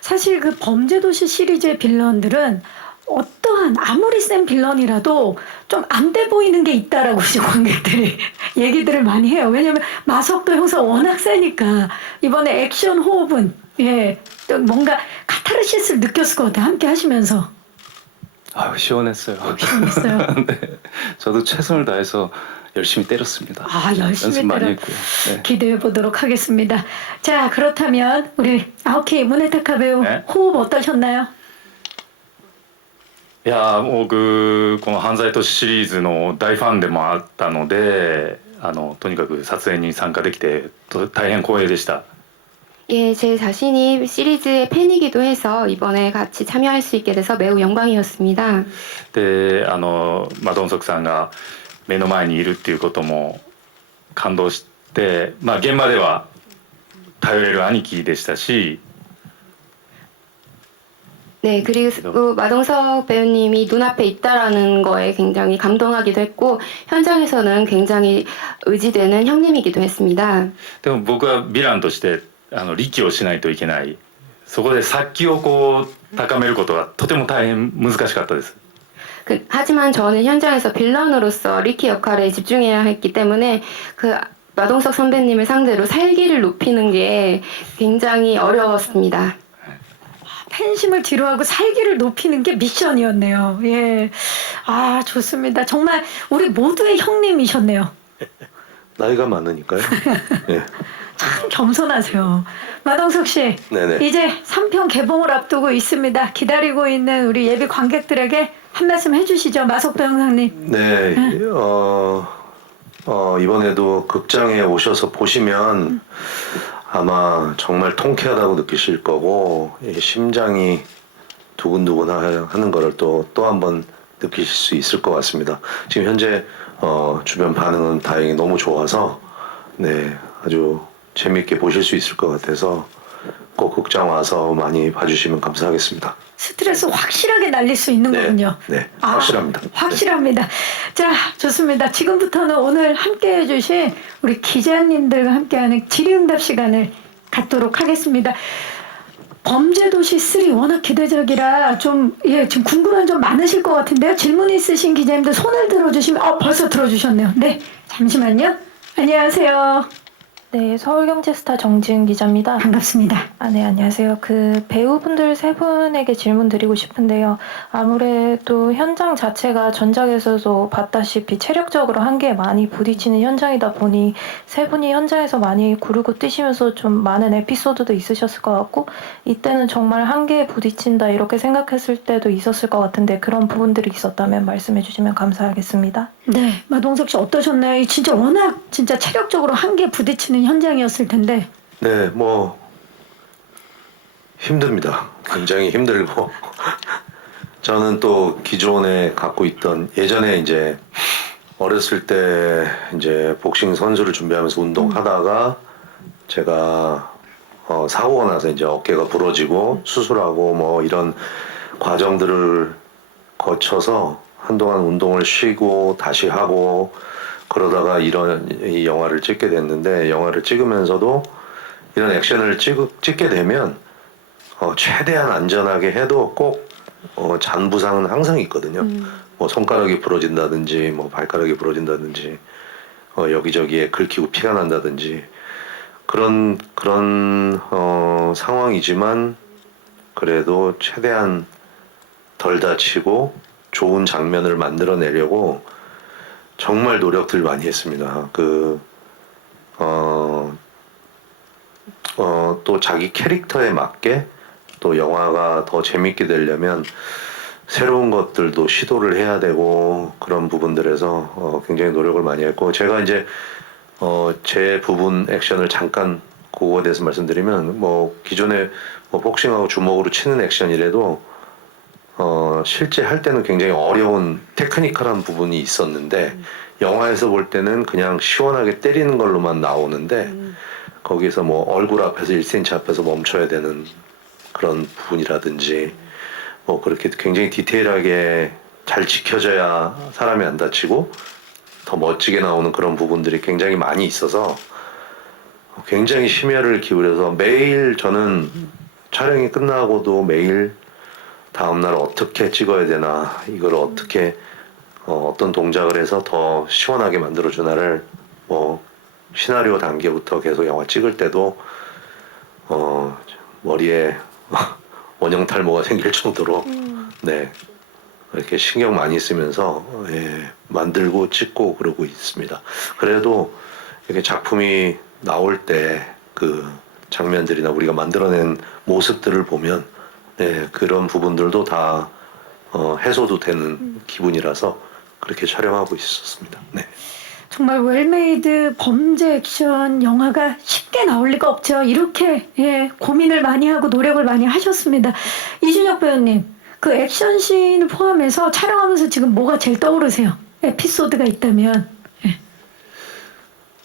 사실 그 범죄도시 시리즈의 빌런들은 어떠한 아무리 센 빌런이라도 좀 안 돼 보이는 게 있다라고 이제 관객들이 얘기들을 많이 해요. 왜냐면 마석도 형사 워낙 세니까 이번에 액션 호흡은 예, 또 뭔가 카타르시스를 느꼈을 것 같아요. 함께 하시면서. 아유 시원했어요. 시원했어요. 네. 저도 최선을 다해서 열심히 때렸습니다. 아, 열심히 연습 많이 때려. 했고요. 네. 기대해 보도록 하겠습니다. 자, 그렇다면 우리 아오키 문혜타카 배우 네? 호흡 어떠셨나요? いや僕この犯罪都市シリーズの大ファンでもあったのでとにかく撮影に参加できて大変光栄でした 예, 제 자신이 시리즈의 팬이기도 해서 이번에 같이 참여할 수 있게 돼서 매우 영광이었습니다. でマドンソクさんが目の前にいるっていうことも感動して、まあ、現場では頼れる兄貴でしたし 네, 그리고 마동석 배우님이 눈앞에 있다라는 거에 굉장히 감동하기도 했고 현장에서는 굉장히 의지되는 형님이기도 했습니다. でも僕はヴィランとして力をしないといけないそこで殺気をこう高めることがとても大変難しかったです 하지만 저는 현장에서 빌런으로서 리키 역할에 집중해야 했기 때문에 그 마동석 선배님을 상대로 살기를 높이는 게 굉장히 어려웠습니다. 팬심을 뒤로하고 살기를 높이는 게 미션이었네요. 예. 아, 좋습니다. 정말 우리 모두의 형님이셨네요. 나이가 많으니까요. 예. 참 겸손하세요. 마동석 씨, 네네. 이제 3편 개봉을 앞두고 있습니다. 기다리고 있는 우리 예비 관객들에게 한 말씀 해주시죠. 마석도 형사님. 네, 이번에도 극장에 오셔서 보시면 아마 정말 통쾌하다고 느끼실 거고, 이 심장이 두근두근 하는 거를 또 한 번 느끼실 수 있을 것 같습니다. 지금 현재, 주변 반응은 다행히 너무 좋아서, 네, 아주 재밌게 보실 수 있을 것 같아서 꼭 극장 와서 많이 봐주시면 감사하겠습니다. 스트레스 확실하게 날릴 수 있는 거군요. 네, 확실합니다. 확실합니다. 자, 좋습니다. 지금부터는 오늘 함께 해주신 우리 기자님들과 함께하는 질의응답 시간을 갖도록 하겠습니다. 범죄도시 3 워낙 기대작이라 좀, 예, 지금 궁금한 점 많으실 것 같은데요. 질문 있으신 기자님들 손을 들어주시면, 벌써 들어주셨네요. 네, 잠시만요. 안녕하세요. 네, 서울경제스타 정지은 기자입니다. 반갑습니다. 네, 안녕하세요. 그 배우분들 세 분에게 질문 드리고 싶은데요. 아무래도 현장 자체가 전작에서도 봤다시피 체력적으로 한계에 많이 부딪히는 현장이다 보니 세 분이 현장에서 많이 구르고 뛰시면서 좀 많은 에피소드도 있으셨을 것 같고 이때는 정말 한계에 부딪힌다 이렇게 생각했을 때도 있었을 것 같은데 그런 부분들이 있었다면 말씀해 주시면 감사하겠습니다. 네, 마동석 씨 어떠셨나요? 이 진짜 워낙 진짜 체력적으로 한계에 부딪히는 현장이었을 텐데. 네, 뭐 힘듭니다. 굉장히 힘들고 저는 또 기존에 갖고 있던 예전에 이제 어렸을 때 이제 복싱 선수를 준비하면서 운동하다가 제가 사고가 나서 이제 어깨가 부러지고 수술하고 뭐 이런 과정들을 거쳐서 한동안 운동을 쉬고 다시 하고 그러다가 이 영화를 찍게 됐는데 영화를 찍으면서도 이런 액션을 찍게 되면 최대한 안전하게 해도 꼭 잔부상은 항상 있거든요. 뭐 손가락이 부러진다든지 뭐 발가락이 부러진다든지 여기저기에 긁히고 피가 난다든지 그런 상황이지만 그래도 최대한 덜 다치고 좋은 장면을 만들어내려고 정말 노력들 많이 했습니다. 또 자기 캐릭터에 맞게 또 영화가 더 재밌게 되려면 새로운 것들도 시도를 해야 되고 그런 부분들에서 굉장히 노력을 많이 했고 제가 이제 제 부분 액션을 잠깐 그거에 대해서 말씀드리면 뭐 기존에 뭐 복싱하고 주먹으로 치는 액션이라도 실제 할 때는 굉장히 어려운 테크니컬한 부분이 있었는데 영화에서 볼 때는 그냥 시원하게 때리는 걸로만 나오는데 거기서 뭐 얼굴 앞에서 1cm 앞에서 멈춰야 되는 그런 부분이라든지 뭐 그렇게 굉장히 디테일하게 잘 지켜져야 사람이 안 다치고 더 멋지게 나오는 그런 부분들이 굉장히 많이 있어서 굉장히 심혈을 기울여서 매일 저는 촬영이 끝나고도 매일 다음날 어떻게 찍어야 되나 이걸 어떻게 어떤 동작을 해서 더 시원하게 만들어주나를 뭐 시나리오 단계부터 계속 영화 찍을 때도 머리에 원형 탈모가 생길 정도로 네 이렇게 신경 많이 쓰면서 만들고 찍고 그러고 있습니다. 그래도 이렇게 작품이 나올 때 그 장면들이나 우리가 만들어낸 모습들을 보면 그런 부분들도 다 해소도 되는 기분이라서 그렇게 촬영하고 있었습니다. 네. 정말 웰메이드 범죄 액션 영화가 쉽게 나올 리가 없죠. 이렇게 고민을 많이 하고 노력을 많이 하셨습니다. 이준혁 배우님, 그 액션 씬을 포함해서 촬영하면서 지금 뭐가 제일 떠오르세요? 에피소드가 있다면.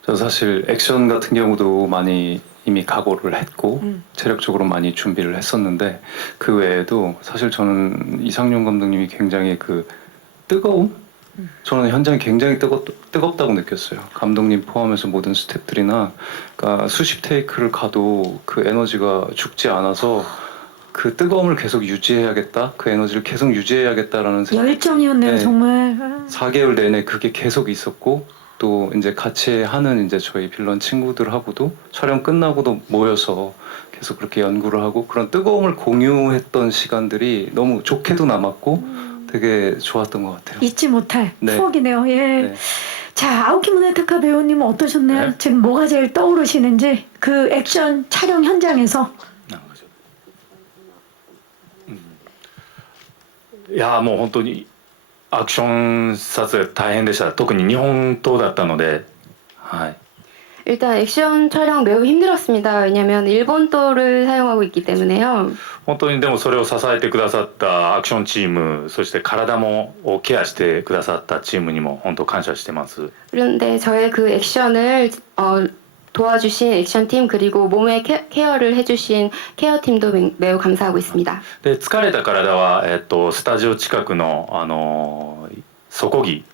저 사실 액션 같은 경우도 많이 이미 각오를 했고 체력적으로 많이 준비를 했었는데 그 외에도 사실 저는 이상용 감독님이 굉장히 그 뜨거움? 저는 현장이 굉장히 뜨겁다고 느꼈어요. 감독님 포함해서 모든 스태프들이나 그러니까 수십 테이크를 가도 그 에너지가 죽지 않아서 그 뜨거움을 계속 유지해야겠다, 그 에너지를 계속 유지해야겠다라는 열정이었네요, 네. 정말. 4개월 내내 그게 계속 있었고 또 이제 같이 하는 이제 저희 빌런 친구들하고도 촬영 끝나고도 모여서 계속 그렇게 연구를 하고 그런 뜨거움을 공유했던 시간들이 너무 좋게도 남았고 되게 좋았던 것 같아요. 잊지 못할 네. 추억이네요. 예. 네. 자, 아오키 무네타카 배우님은 어떠셨나요? 네. 지금 뭐가 제일 떠오르시는지 그 액션 촬영 현장에서. いやもう本当にアクション撮影大変でした。特に日本刀だったので、はい。 일단 액션 촬영 매우 힘들었습니다. 왜냐하면 일본도를 사용하고 있기 때문에요. 本当にでもそれを支えてくださったアクションチーム、そして体もケアしてくださったチームにも本当感謝してます。 그런데 저의 그 액션을 도와주신 액션팀 그리고 몸의 케어를 해주신 케어팀도 매우 감사하고 있습니다. で疲れた体はスタジオ近くのソコギ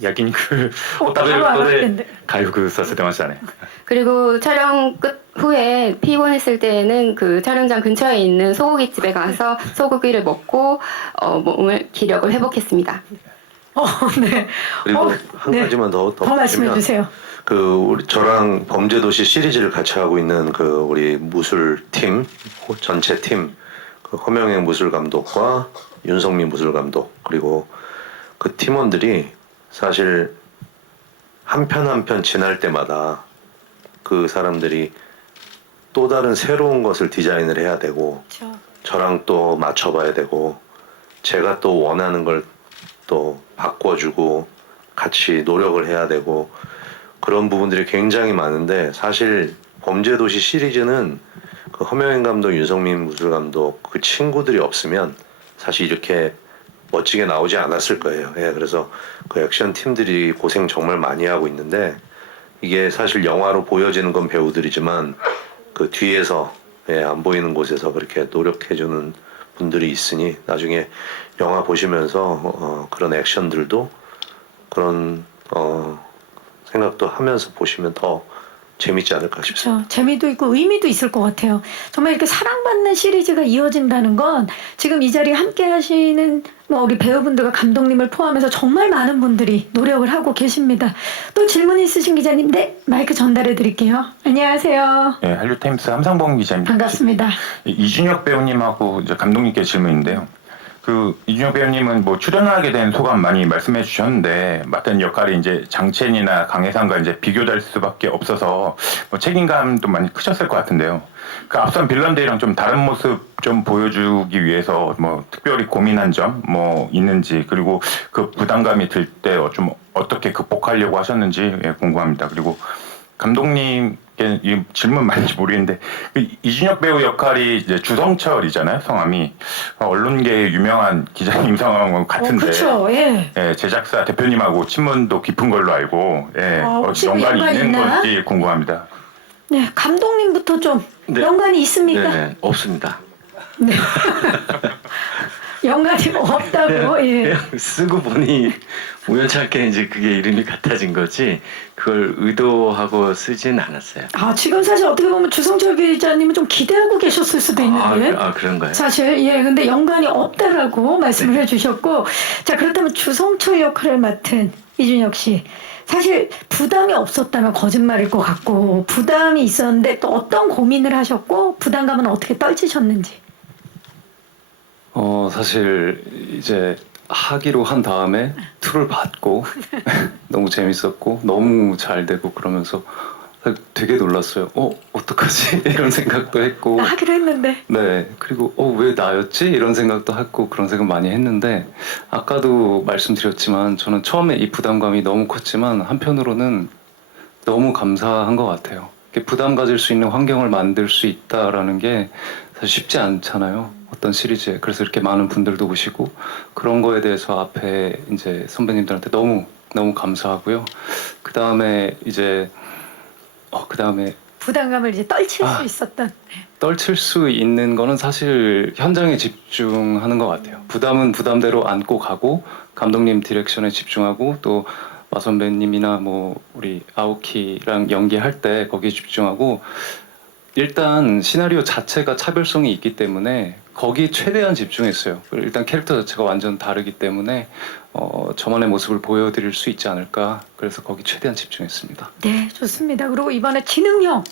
焼肉を食べることで回復させてましたね。 그리고 촬영 끝 후에 피곤했을 때에는 그 촬영장 근처에 있는 소고기집에 가서 소고기를 먹고 몸을 기력을 회복했습니다. 네. 그리고 한 네. 가지만 더 말씀해 보시면 주세요. 그 우리 저랑 범죄도시 시리즈를 같이 하고 있는 그 우리 무술팀 전체 팀 그 허명행 무술 감독과 윤성민 무술 감독 그리고 그 팀원들이 사실 한 편 한 편 지날 때마다 그 사람들이 또 다른 새로운 것을 디자인을 해야 되고 저랑 또 맞춰봐야 되고 제가 또 원하는 걸 또 바꿔주고 같이 노력을 해야 되고 그런 부분들이 굉장히 많은데 사실 범죄도시 시리즈는 그 허명행 감독, 윤성민 무술 감독 그 친구들이 없으면 사실 이렇게 멋지게 나오지 않았을 거예요. 그래서 그 액션 팀들이 고생 정말 많이 하고 있는데 이게 사실 영화로 보여지는 건 배우들이지만 그 뒤에서 안 보이는 곳에서 그렇게 노력해주는 분들이 있으니 나중에 영화 보시면서 그런 액션들도 그런 생각도 하면서 보시면 더 재밌지 않을까 싶습니다. 그렇죠. 재미도 있고 의미도 있을 것 같아요. 정말 이렇게 사랑받는 시리즈가 이어진다는 건 지금 이 자리에 함께 하시는 우리 배우분들과 감독님을 포함해서 정말 많은 분들이 노력을 하고 계십니다. 또 질문 있으신 기자님, 네, 마이크 전달해 드릴게요. 안녕하세요. 네, 한류타임스 함상봉 기자입니다. 반갑습니다. 이준혁 배우님하고 이제 감독님께 질문인데요. 그 이준혁 배우님은 뭐 출연하게 된 소감 많이 말씀해 주셨는데 맡은 역할이 이제 장첸이나 강혜상과 이제 비교될 수밖에 없어서 뭐 책임감도 많이 크셨을 것 같은데요. 그 앞선 빌런들이랑 좀 다른 모습 좀 보여주기 위해서 뭐 특별히 고민한 점 뭐 있는지, 그리고 그 부담감이 들 때 좀 어떻게 극복하려고 하셨는지 궁금합니다. 그리고 감독님께 이 질문 맞는지 모르겠는데 그 이준혁 배우 역할이 이제 주성철이잖아요, 성함이. 언론계의 유명한 기자님 성함하고 같은데. 그렇죠. 예. 예, 제작사 대표님하고 친분도 깊은 걸로 알고, 예, 혹시 연관이 연관이 있는 있나? 건지 궁금합니다. 네, 감독님부터 좀 네. 연관이 있습니까? 네네, 없습니다. 연관이 없다고. 예. 그냥 쓰고 보니 우연찮게 이제 그게 이름이 같아진 거지 그걸 의도하고 쓰진 않았어요. 아, 지금 사실 어떻게 보면 주성철 기자님은 좀 기대하고 계셨을 수도 있는데. 그런가요? 사실 예, 근데 연관이 없다라고 말씀을 해주셨고, 자 그렇다면 주성철 역할을 맡은 이준혁 씨, 사실 부담이 없었다면 거짓말일 것 같고 부담이 있었는데 또 어떤 고민을 하셨고 부담감은 어떻게 떨치셨는지. 사실 이제 하기로 한 다음에 툴을 받고 너무 재밌었고 너무 잘 되고 그러면서 되게 놀랐어요. 어떡하지? 이런 생각도 했고. 하기로 했는데. 네. 그리고 왜 나였지? 이런 생각도 했고 그런 생각 많이 했는데 아까도 말씀드렸지만 저는 처음에 이 부담감이 너무 컸지만 한편으로는 너무 감사한 것 같아요. 이렇게 부담 가질 수 있는 환경을 만들 수 있다라는 게 사실 쉽지 않잖아요. 어떤 시리즈에. 그래서 이렇게 많은 분들도 오시고 그런 거에 대해서 앞에 이제 선배님들한테 너무 감사하고요. 그 다음에 이제 부담감을 이제 떨칠 수 있었던. 떨칠 수 있는 거는 사실 현장에 집중하는 것 같아요. 부담은 부담대로 안고 가고 감독님 디렉션에 집중하고 또 마 선배님이나 뭐 우리 아오키랑 연기할 때 거기에 집중하고 일단 시나리오 자체가 차별성이 있기 때문에 거기에 최대한 집중했어요. 일단 캐릭터 자체가 완전 다르기 때문에 저만의 모습을 보여드릴 수 있지 않을까. 그래서 거기 최대한 집중했습니다. 네, 좋습니다. 그리고 이번에 지능형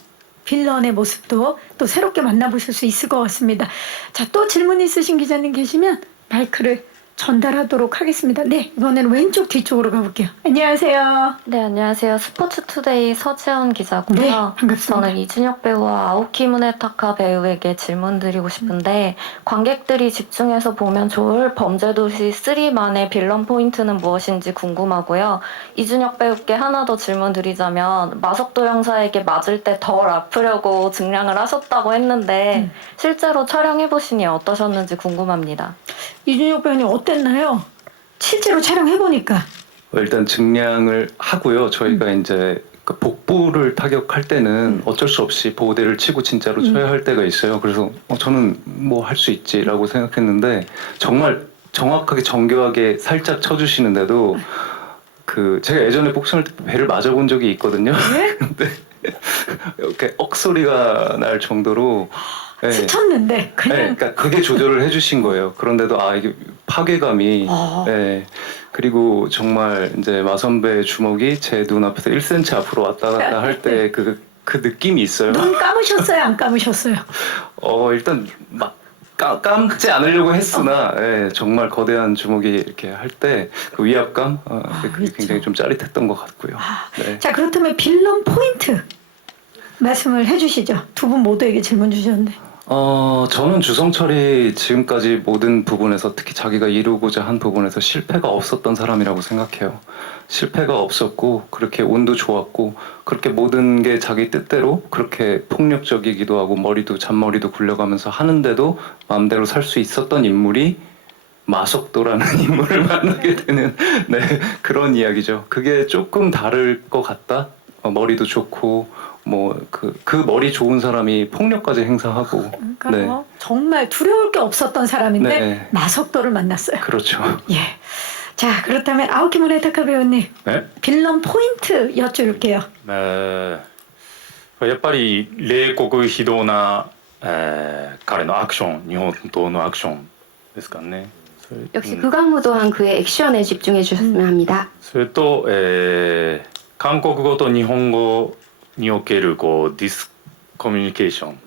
빌런의 모습도 또 새롭게 만나보실 수 있을 것 같습니다. 자, 또 질문 있으신 기자님 계시면 마이크를 전달하도록 하겠습니다. 네, 이번에는 왼쪽 뒤쪽으로 가볼게요. 안녕하세요. 네, 안녕하세요. 스포츠투데이 서지연 기자고요. 네, 반갑습니다. 저는 이준혁 배우와 아오키 무네타카 배우에게 질문 드리고 싶은데 관객들이 집중해서 보면 좋을 범죄도시 3만의 빌런 포인트는 무엇인지 궁금하고요. 이준혁 배우께 하나 더 질문 드리자면 마석도 형사에게 맞을 때 덜 아프려고 증량을 하셨다고 했는데 실제로 촬영해보시니 어떠셨는지 궁금합니다. 이준혁 배우님 어땠나요? 실제로 촬영해보니까. 일단 증량을 하고요. 저희가 이제 그 복부를 타격할 때는 어쩔 수 없이 보호대를 치고 진짜로 쳐야 할 때가 있어요. 그래서 저는 뭐 할 수 있지라고 생각했는데 정말 정확하게 정교하게 살짝 쳐주시는데도 그 제가 예전에 복싱할 때 배를 맞아본 적이 있거든요. 네? 근데 이렇게 억소리가 날 정도로 네. 스쳤는데 그냥. 네, 그러니까 그게 조절을 해주신 거예요. 그런데도 이게 파괴감이. 네. 그리고 정말 이제 마선배의 주먹이 제 눈앞에서 1cm 앞으로 왔다 갔다 할 때 그 느낌이 있어요. 눈 감으셨어요? 안 감으셨어요? 일단 막 감지 않으려고 했으나 예, 정말 거대한 주먹이 이렇게 할 때 그 위압감 그게 그렇죠. 굉장히 좀 짜릿했던 것 같고요. 네. 자, 그렇다면 빌런 포인트 말씀을 해주시죠. 두 분 모두에게 질문 주셨는데. 저는 주성철이 지금까지 모든 부분에서 특히 자기가 이루고자 한 부분에서 실패가 없었던 사람이라고 생각해요. 실패가 없었고 그렇게 운도 좋았고 그렇게 모든 게 자기 뜻대로 그렇게 폭력적이기도 하고 잔머리도 굴려가면서 하는데도 마음대로 살 수 있었던 인물이 마석도라는 인물을 만나게 되는 네, 그런 이야기죠. 그게 조금 다를 것 같다. 머리도 좋고 뭐 그 머리 좋은 사람이 폭력까지 행사하고 그러니까 네. 뭐 정말 두려울 게 없었던 사람인데 네. 마석도를 만났어요. 그렇죠. 예. 자, 그렇다면 아오키 무네타카 배우님 네? 빌런 포인트 여쭐게요. やっぱり冷酷非道な、彼のアクション、日本刀のアクションですかね。 역시 극악무도한 그의 액션에 집중해 주셨으면 합니다. それと、韓国語と日本語におけるこうディスコミュニケーション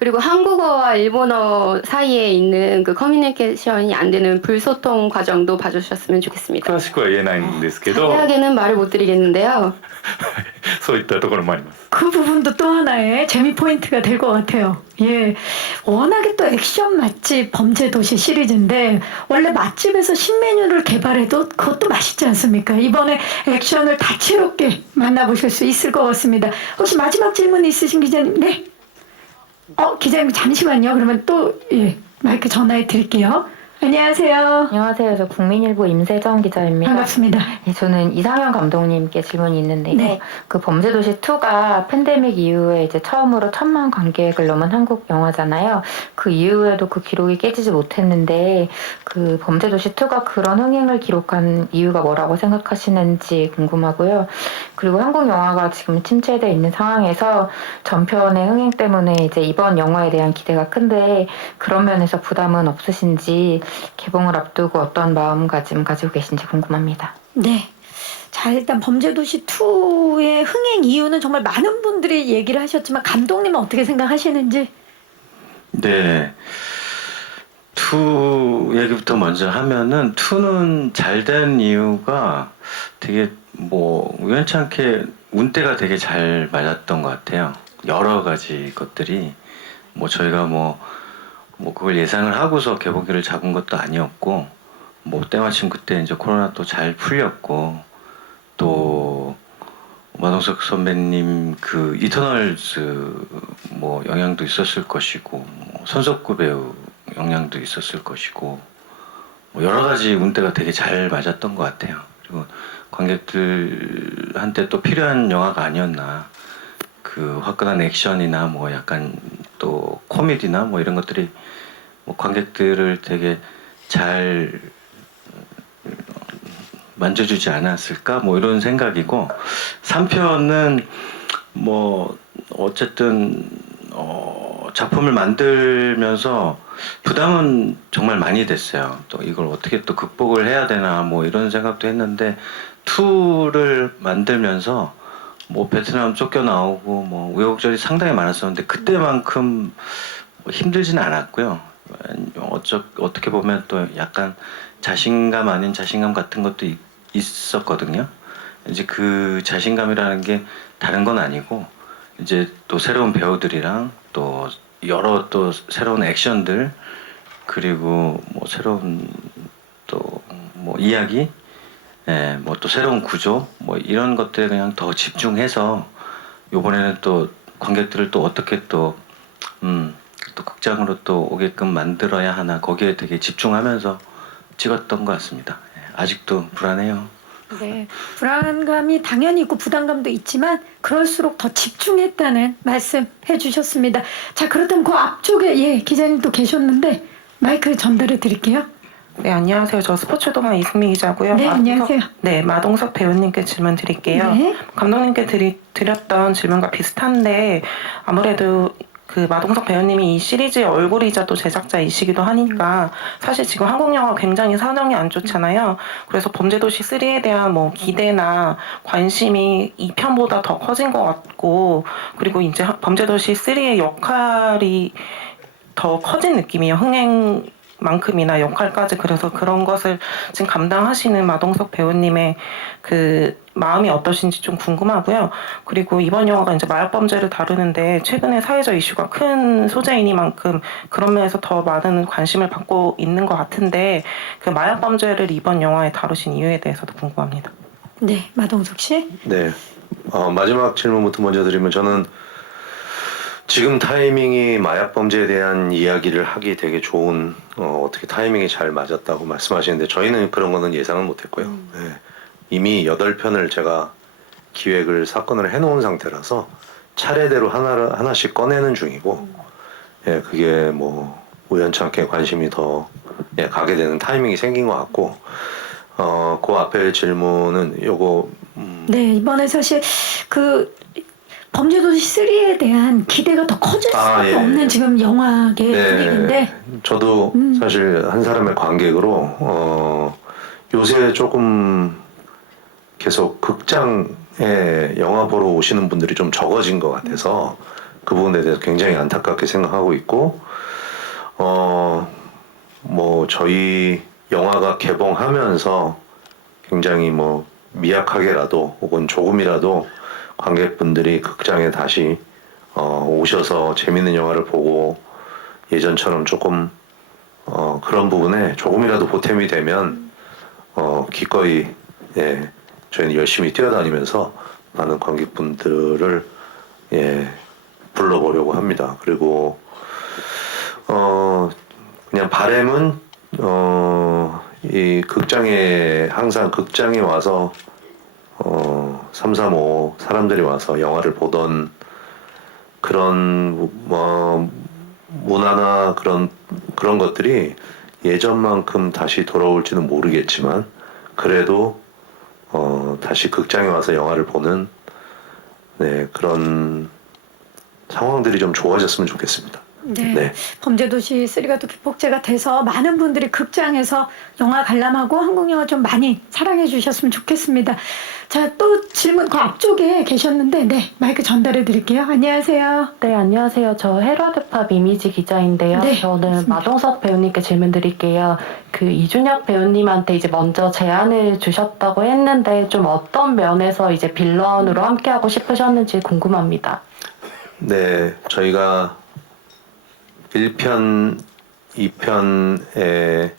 그리고 한국어와 일본어 사이에 있는 그 커뮤니케이션이 안 되는 불소통 과정도 봐주셨으면 좋겠습니다. 詳しくは言えないんですけど 자세하게는 말을 못 드리겠는데요. そういったところもあります。 그 부분도 또 하나의 재미 포인트가 될 것 같아요. 예. 워낙에 또 액션 맛집 범죄도시 시리즈인데 원래 맛집에서 신메뉴를 개발해도 그것도 맛있지 않습니까? 이번에 액션을 다채롭게 만나보실 수 있을 것 같습니다. 혹시 마지막 질문 있으신 기자님? 네. 기자님 잠시만요. 그러면 또 예, 마이크 전화해 드릴게요. 안녕하세요. 안녕하세요. 저 국민일보 임세정 기자입니다. 반갑습니다. 네, 저는 이상현 감독님께 질문이 있는데요. 네. 그 범죄도시2가 팬데믹 이후에 이제 처음으로 1000만 관객을 넘은 한국 영화잖아요. 그 이후에도 그 기록이 깨지지 못했는데 그 범죄도시2가 그런 흥행을 기록한 이유가 뭐라고 생각하시는지 궁금하고요. 그리고 한국 영화가 지금 침체되어 있는 상황에서 전편의 흥행 때문에 이제 이번 영화에 대한 기대가 큰데 그런 면에서 부담은 없으신지 개봉을 앞두고 어떤 마음가짐 가지고 계신지 궁금합니다. 네. 자, 일단 범죄도시 2의 흥행 이유는 정말 많은 분들이 얘기를 하셨지만 감독님은 어떻게 생각하시는지? 네. 2 얘기부터 먼저 하면은 2는 잘 된 이유가 되게 뭐 우연찮게 운대가 되게 잘 맞았던 것 같아요. 여러 가지 것들이 뭐 저희가 뭐 그걸 예상을 하고서 개봉기를 잡은 것도 아니었고 뭐 때마침 그때 이제 코로나 또 잘 풀렸고 또 마동석 선배님 그 이터널즈 뭐 영향도 있었을 것이고 뭐 손석구 배우 영향도 있었을 것이고 뭐 여러 가지 운대가 되게 잘 맞았던 것 같아요. 그리고 관객들한테 또 필요한 영화가 아니었나. 그 화끈한 액션이나 뭐 약간 또 코미디나 뭐 이런 것들이 뭐 관객들을 되게 잘 만져주지 않았을까 뭐 이런 생각이고 3편은 뭐 어쨌든 작품을 만들면서 부담은 정말 많이 됐어요. 또 이걸 어떻게 또 극복을 해야 되나 뭐 이런 생각도 했는데 2를 만들면서 뭐 베트남 쫓겨나오고 뭐 우여곡절이 상당히 많았었는데 그때만큼 뭐 힘들지는 않았고요. 어떻게 보면 또 약간 자신감 아닌 자신감 같은 것도 있었거든요. 이제 그 자신감이라는 게 다른 건 아니고 이제 또 새로운 배우들이랑 또 여러 또 새로운 액션들 그리고 뭐 새로운 또 뭐 이야기 뭐 또 새로운 구조 뭐 이런 것들에 그냥 더 집중해서 이번에는 또 관객들을 또 어떻게 또 극장으로 또 오게끔 만들어야 하나 거기에 되게 집중하면서 찍었던 것 같습니다. 아직도 불안해요. 네, 불안감이 당연히 있고 부담감도 있지만 그럴수록 더 집중했다는 말씀 해주셨습니다. 자, 그렇다면 그 앞쪽에 기자님도 계셨는데 마이크 전달해 드릴게요. 네, 안녕하세요. 저 스포츠동아 이승미 기자고요. 네, 안녕하세요. 네, 마동석 배우님께 질문 드릴게요. 네. 감독님께 드렸던 질문과 비슷한데 아무래도 그 마동석 배우님이 이 시리즈의 얼굴이자 또 제작자이시기도 하니까 사실 지금 한국 영화 굉장히 사정이 안 좋잖아요. 그래서 범죄도시 3에 대한 뭐 기대나 관심이 2편보다 더 커진 것 같고 그리고 이제 범죄도시 3의 역할이 더 커진 느낌이에요. 흥행만큼이나 역할까지. 그래서 그런 것을 지금 감당하시는 마동석 배우님의 그 마음이 어떠신지 좀 궁금하고요. 그리고 이번 영화가 이제 마약범죄를 다루는데 최근에 사회적 이슈가 큰 소재이니만큼 그런 면에서 더 많은 관심을 받고 있는 것 같은데 그 마약범죄를 이번 영화에 다루신 이유에 대해서도 궁금합니다. 네, 마동석 씨. 네. 마지막 질문부터 먼저 드리면 저는 지금 타이밍이 마약 범죄에 대한 이야기를 하기 되게 좋은 어떻게 타이밍이 잘 맞았다고 말씀하시는데 저희는 그런 거는 예상은 못했고요. 네. 이미 8편을 제가 기획을 사건을 해놓은 상태라서 차례대로 하나씩 꺼내는 중이고 그게 뭐 우연찮게 관심이 더 가게 되는 타이밍이 생긴 것 같고 그 앞에 질문은 요거 네, 이번에 사실 그 범죄도시 3에 대한 기대가 더 커질 수밖에 없는 지금 영화계 분위기인데 저도 사실 한 사람의 관객으로 요새 조금 계속 극장에 영화 보러 오시는 분들이 좀 적어진 것 같아서 그 부분에 대해서 굉장히 안타깝게 생각하고 있고 뭐 저희 영화가 개봉하면서 굉장히 뭐 미약하게라도 혹은 조금이라도 관객분들이 극장에 다시 오셔서 재밌는 영화를 보고 예전처럼 조금 그런 부분에 조금이라도 보탬이 되면 기꺼이 예, 저희는 열심히 뛰어다니면서 많은 관객분들을 예, 불러보려고 합니다. 그리고 그냥 바람은 이 극장에 항상 극장에 와서 335 사람들이 와서 영화를 보던 그런 문화나 그런 것들이 예전만큼 다시 돌아올지는 모르겠지만 그래도 다시 극장에 와서 영화를 보는 네, 그런 상황들이 좀 좋아졌으면 좋겠습니다. 네. 네. 범죄도시 3가 또 기폭제가 돼서 많은 분들이 극장에서 영화 관람하고 한국 영화 좀 많이 사랑해 주셨으면 좋겠습니다. 자, 또 질문 그 앞쪽에 계셨는데 네, 마이크 전달해 드릴게요. 안녕하세요. 네, 안녕하세요. 저 헤러드팝 이미지 기자인데요. 네, 저는 맞습니다. 마동석 배우님께 질문 드릴게요. 그 이준혁 배우님한테 이제 먼저 제안을 주셨다고 했는데 좀 어떤 면에서 이제 빌런으로 함께하고 싶으셨는지 궁금합니다. 네, 저희가 1편, 2편에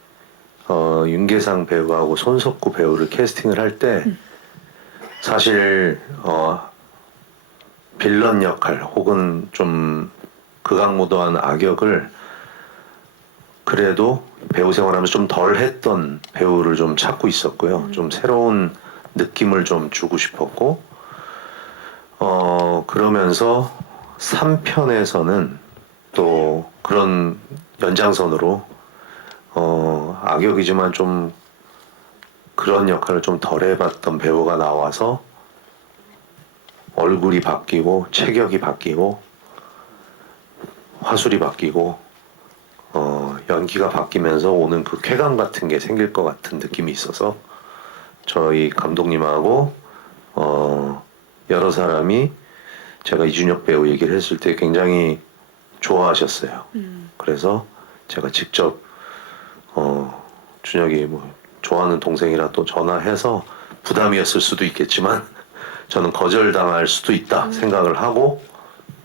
윤계상 배우하고 손석구 배우를 캐스팅을 할 때 사실 빌런 역할 혹은 좀 극악무도한 악역을 그래도 배우 생활하면서 좀 덜 했던 배우를 좀 찾고 있었고요. 좀 새로운 느낌을 좀 주고 싶었고 그러면서 3편에서는 또 그런 연장선으로 악역이지만 좀 그런 역할을 좀 덜 해봤던 배우가 나와서 얼굴이 바뀌고 체격이 바뀌고 화술이 바뀌고 연기가 바뀌면서 오는 그 쾌감 같은 게 생길 것 같은 느낌이 있어서 저희 감독님하고 여러 사람이 제가 이준혁 배우 얘기를 했을 때 굉장히 좋아하셨어요. 그래서 제가 직접 준혁이 뭐 좋아하는 동생이라 또 전화해서 부담이었을 수도 있겠지만 저는 거절당할 수도 있다 생각을 하고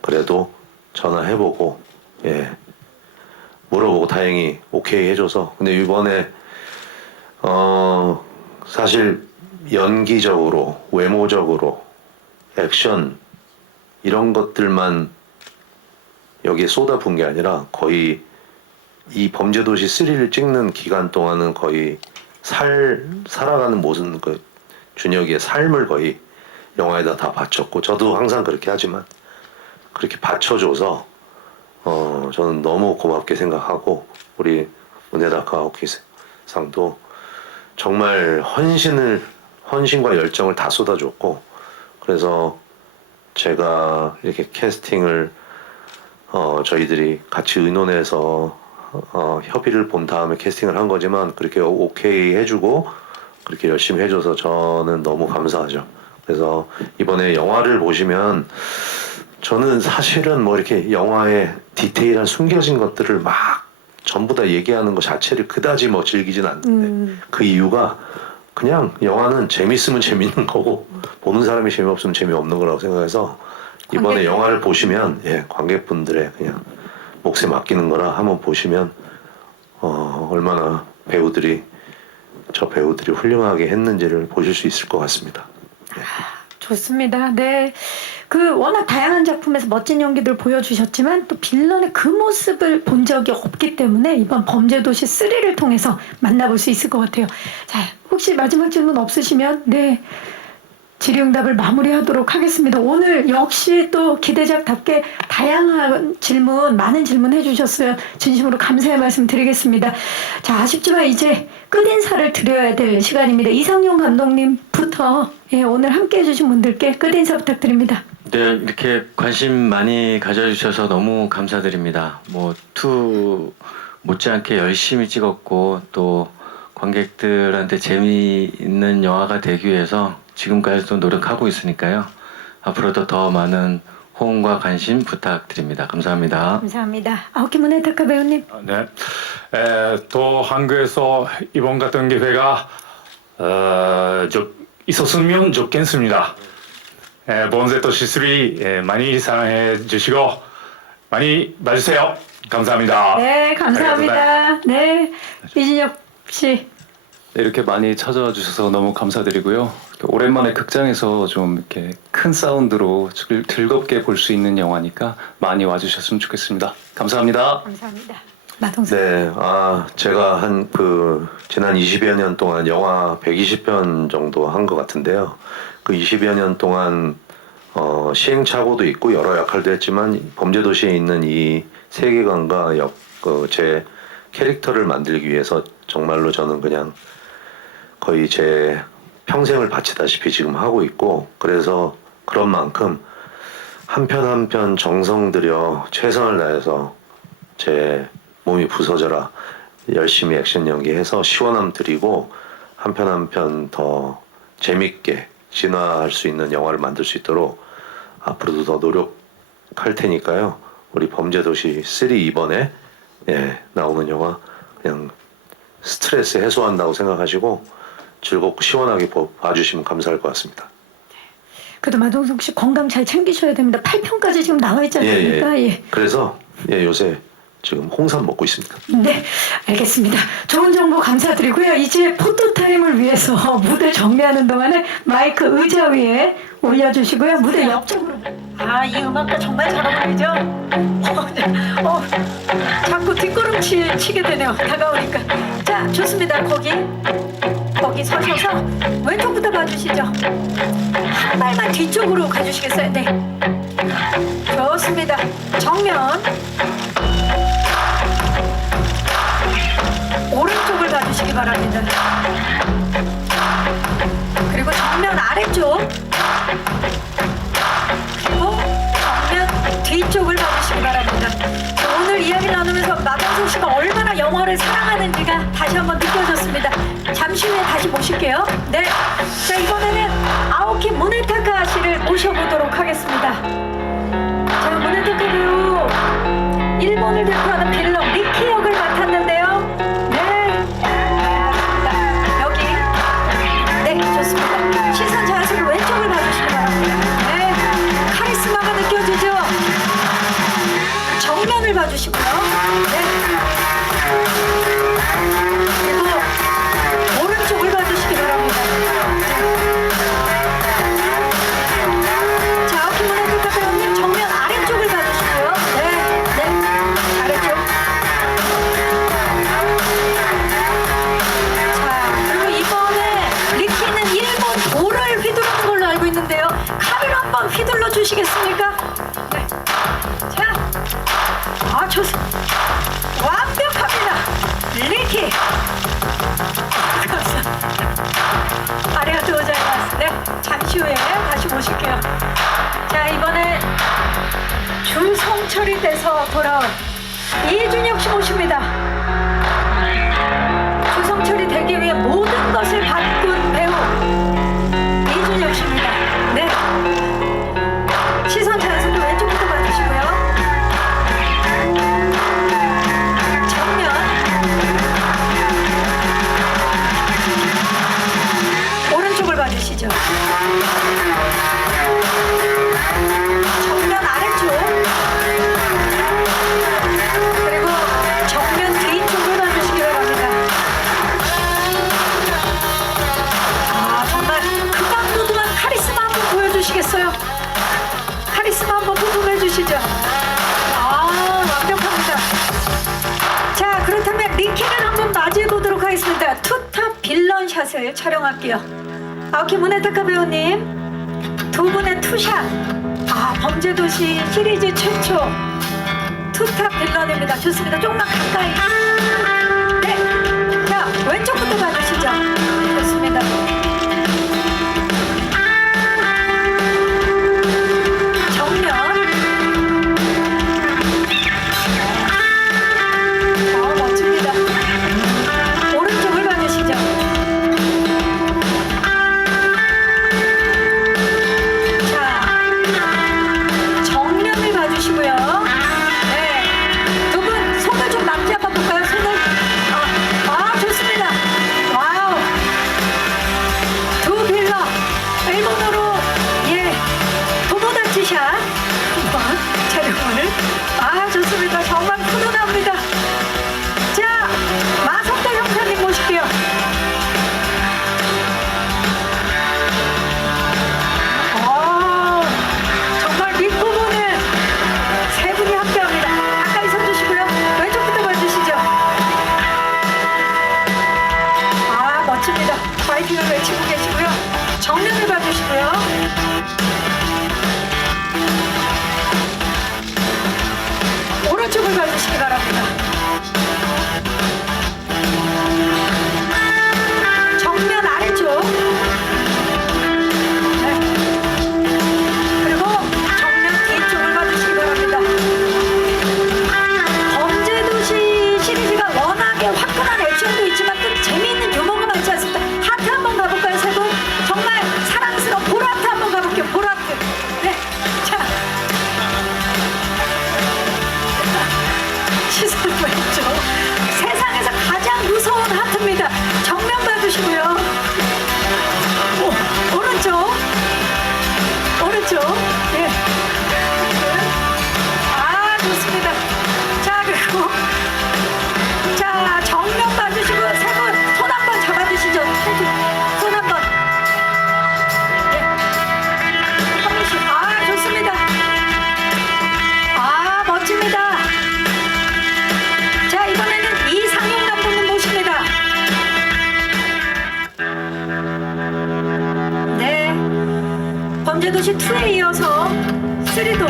그래도 전화해보고 예 물어보고 다행히 오케이 해줘서 근데 이번에 사실 연기적으로 외모적으로 액션 이런 것들만 여기에 쏟아부은 게 아니라 거의 이 범죄도시 3를 찍는 기간 동안은 거의 살아가는 모습 그 준혁이의 삶을 거의 영화에다 다 바쳤고 저도 항상 그렇게 하지만 그렇게 바쳐줘서 저는 너무 고맙게 생각하고 우리 문해다카 호키상도 정말 헌신과 열정을 다 쏟아줬고 그래서 제가 이렇게 캐스팅을 저희들이 같이 의논해서 협의를 본 다음에 캐스팅을 한 거지만 그렇게 오케이 해주고 그렇게 열심히 해줘서 저는 너무 감사하죠. 그래서 이번에 영화를 보시면 저는 사실은 뭐 이렇게 영화의 디테일한 숨겨진 것들을 막 전부 다 얘기하는 것 자체를 그다지 뭐 즐기진 않는데 그 이유가 그냥 영화는 재밌으면 재밌는 거고 보는 사람이 재미없으면 재미없는 거라고 생각해서 이번에 영화를 보시면 예, 관객분들의 그냥 몫에 맡기는 거라 한번 보시면 얼마나 저 배우들이 훌륭하게 했는지를 보실 수 있을 것 같습니다. 네. 좋습니다. 네. 그 워낙 다양한 작품에서 멋진 연기들 보여주셨지만 또 빌런의 그 모습을 본 적이 없기 때문에 이번 범죄도시 3를 통해서 만나볼 수 있을 것 같아요. 자, 혹시 마지막 질문 없으시면 네. 질의응답을 마무리하도록 하겠습니다. 오늘 역시 또 기대작답게 다양한 질문, 많은 질문 해주셨어요. 진심으로 감사의 말씀 드리겠습니다. 자, 아쉽지만 이제 끝인사를 드려야 될 시간입니다. 이상용 감독님부터 예, 오늘 함께 해주신 분들께 끝인사 부탁드립니다. 네, 이렇게 관심 많이 가져주셔서 너무 감사드립니다. 투 못지않게 열심히 찍었고 또 관객들한테 재미있는 영화가 되기 위해서 지금까지도 노력하고 있으니까요. 앞으로도 더 많은 호응과 관심 부탁드립니다. 감사합니다. 감사합니다. 아오키 무네타카 배우님. 네. 또 한국에서 이번 같은 기회가 있었으면 좋겠습니다. 범죄도시 3 많이 사랑해 주시고 많이 봐주세요. 감사합니다. 네, 감사합니다. 네, 이진혁 씨. 네, 이렇게 많이 찾아와 주셔서 너무 감사드리고요. 오랜만에 극장에서 좀 이렇게 큰 사운드로 즐겁게 볼 수 있는 영화니까 많이 와주셨으면 좋겠습니다. 감사합니다. 감사합니다. 마동석. 네, 제가 지난 20여 년 동안 영화 120편 정도 한 것 같은데요. 그 20여 년 동안 시행착오도 있고 여러 역할도 했지만 범죄도시에 있는 이 세계관과 제 캐릭터를 만들기 위해서 정말로 저는 그냥 거의 제 평생을 바치다시피 지금 하고 있고, 그래서 그런 만큼 한 편 한 편 정성 들여 최선을 다해서 제 몸이 부서져라 열심히 액션 연기해서 시원함 드리고 한 편 한 편 더 재밌게 진화할 수 있는 영화를 만들 수 있도록 앞으로도 더 노력할 테니까요. 우리 범죄도시 3 이번에 나오는 영화 그냥 스트레스 해소한다고 생각하시고 즐겁고 시원하게 봐주시면 감사할 것 같습니다. 그래도 마동석 씨 건강 잘 챙기셔야 됩니다. 8편까지 지금 나와 있지 않습니까? 예. 그래서 요새 지금 홍삼 먹고 있습니다. 네, 알겠습니다. 좋은 정보 감사드리고요. 이제 포토타임을 위해서 무대 정리하는 동안에 마이크 의자 위에 올려주시고요. 무대 옆쪽으로. 이 음악과 정말 잘 어울리죠? 자꾸 뒷걸음질 치게 되네요. 다가오니까. 자, 좋습니다. 거기 서셔서 왼쪽부터 봐주시죠. 한 발만 뒤쪽으로 가주시겠어요? 네. 좋습니다. 정면. 오른쪽을 봐주시기 바랍니다. 그리고 정면 아래쪽, 그리고 정면 뒤쪽을 봐주시기 바랍니다. 자, 오늘 이야기 나누면서 마동석 씨가 얼마나 영화를 사랑하는지가 다시 한번 느껴졌습니다. 잠시 후에 다시 모실게요. 네. 자, 이번에는 아오키 무네타카 씨를 모셔보도록 하겠습니다. 자, 무네타카 배우 일본을 대표하는 빌런 리키 역을 맡았는데요. 좋습니다. 시선 자세를 왼쪽을 봐주시기 바랍니다. 네, 카리스마가 느껴지죠? 정면을 봐주시고요. 네. 그리고 오른쪽을 봐주시기 바랍니다. 자, 아오키 무네타카 배우님 정면 아래쪽을 봐주시고요. 네, 아래쪽. 돌을 휘두르는 걸로 알고 있는데요. 칼을 한번 휘둘러 주시겠습니까? 네. 자, 좋습니다. 완벽합니다. 리키. 감사합니다. 아리가토 고자이마스. 네, 잠시 후에 다시 모실게요. 자, 이번에 주성철이 돼서 돌아온 이준혁 씨 모십니다. 주성철이 되기 위해 모든 것을 바꾼 배우 이준혁 씨입니다. 네. 시선 자세도 왼쪽부터 봐주시고요. 정면. 오른쪽을 봐주시죠. 정면 아래쪽. 그리고 정면 뒤쪽을 봐주시기 바랍니다. 정말 극악무도한 카리스마 한번 보여주시겠어요? 카리스마 한번 부금해 주시죠. 완벽합니다. 자, 그렇다면 리키를 한번 맞이해 보도록 하겠습니다. 투탑 빌런 샷을 촬영할게요. 아오키 무네타카 배우님, 두 분의 투샷. 범죄도시 시리즈 최초 투탑 빌런입니다. 좋습니다. 조금만 가까이. 네. 자, 왼쪽부터 봐주시죠. 좋습니다. 정면. 멋집니다. 오른쪽을 봐주시죠. 자, 정면. 오른쪽. 예. 아, 좋습니다. 자, 그리고 자, 정면 봐주시고 세 분 손 한번 잡아주시죠. 손 한번. 예. 한 분씩. 아, 좋습니다. 아, 멋집니다. 자, 이번에는 이상용 감독님 모십니다. 네. 범죄도시 2에 이어서 3도.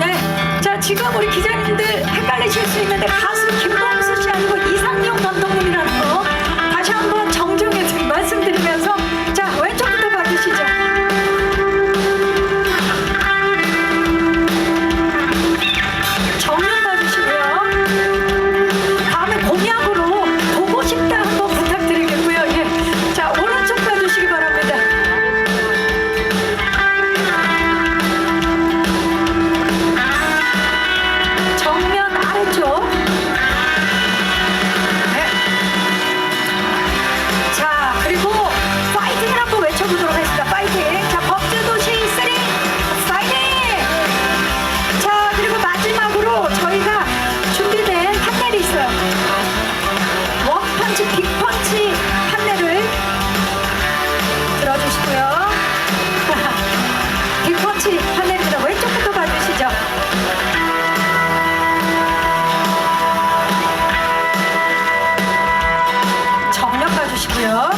네. 자, 지금 우리 기자님들 헷갈리실 수 있는데 가수 김범수 씨 아니고 이상용 감독님이라는 거 다시 한번 정정해서 말씀드리면서 자, 왼쪽부터 봐주시죠. 정면 봐주시고요. 다음에 공약으로 보고 싶다 한번 부탁드리겠고요. 예. 자, 오른쪽 봐주시기 바랍니다. 정면 아래쪽. 네. 자, 그리고 파이팅을 한번 외쳐보도록 하겠습니다. 파이팅. 자, 범죄도시 3 파이팅! 자, 그리고 마지막으로 저희가 준비된 판넬이 있어요. 원펀치, 빅펀치 판넬을 들어주시고요. 빅펀치 판넬입니다. 왼쪽부터 봐주시죠. 정면 봐주시고요.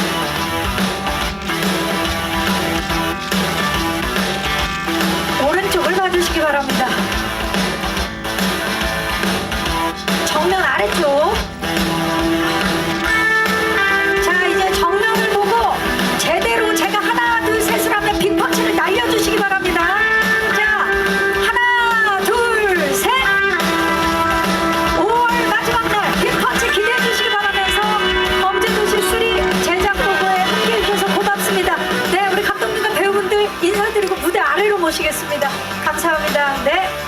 오른쪽을 봐주시기 바랍니다. 정면 아래쪽. 자, 이제 정면을 보고 제대로 제가 하나, 둘, 셋을 하면 빅펀치를 날려주시기 바랍니다. 자, 하나, 둘, 셋. 5월 마지막 날 빅펀치 기대해 주시기 바라면서 범죄도시 3 제작 보고에 함께해 주셔서 고맙습니다. 네, 우리 감독님과 배우분들 인사드리고 무대 아래로 모시겠습니다. 감사합니다. 네.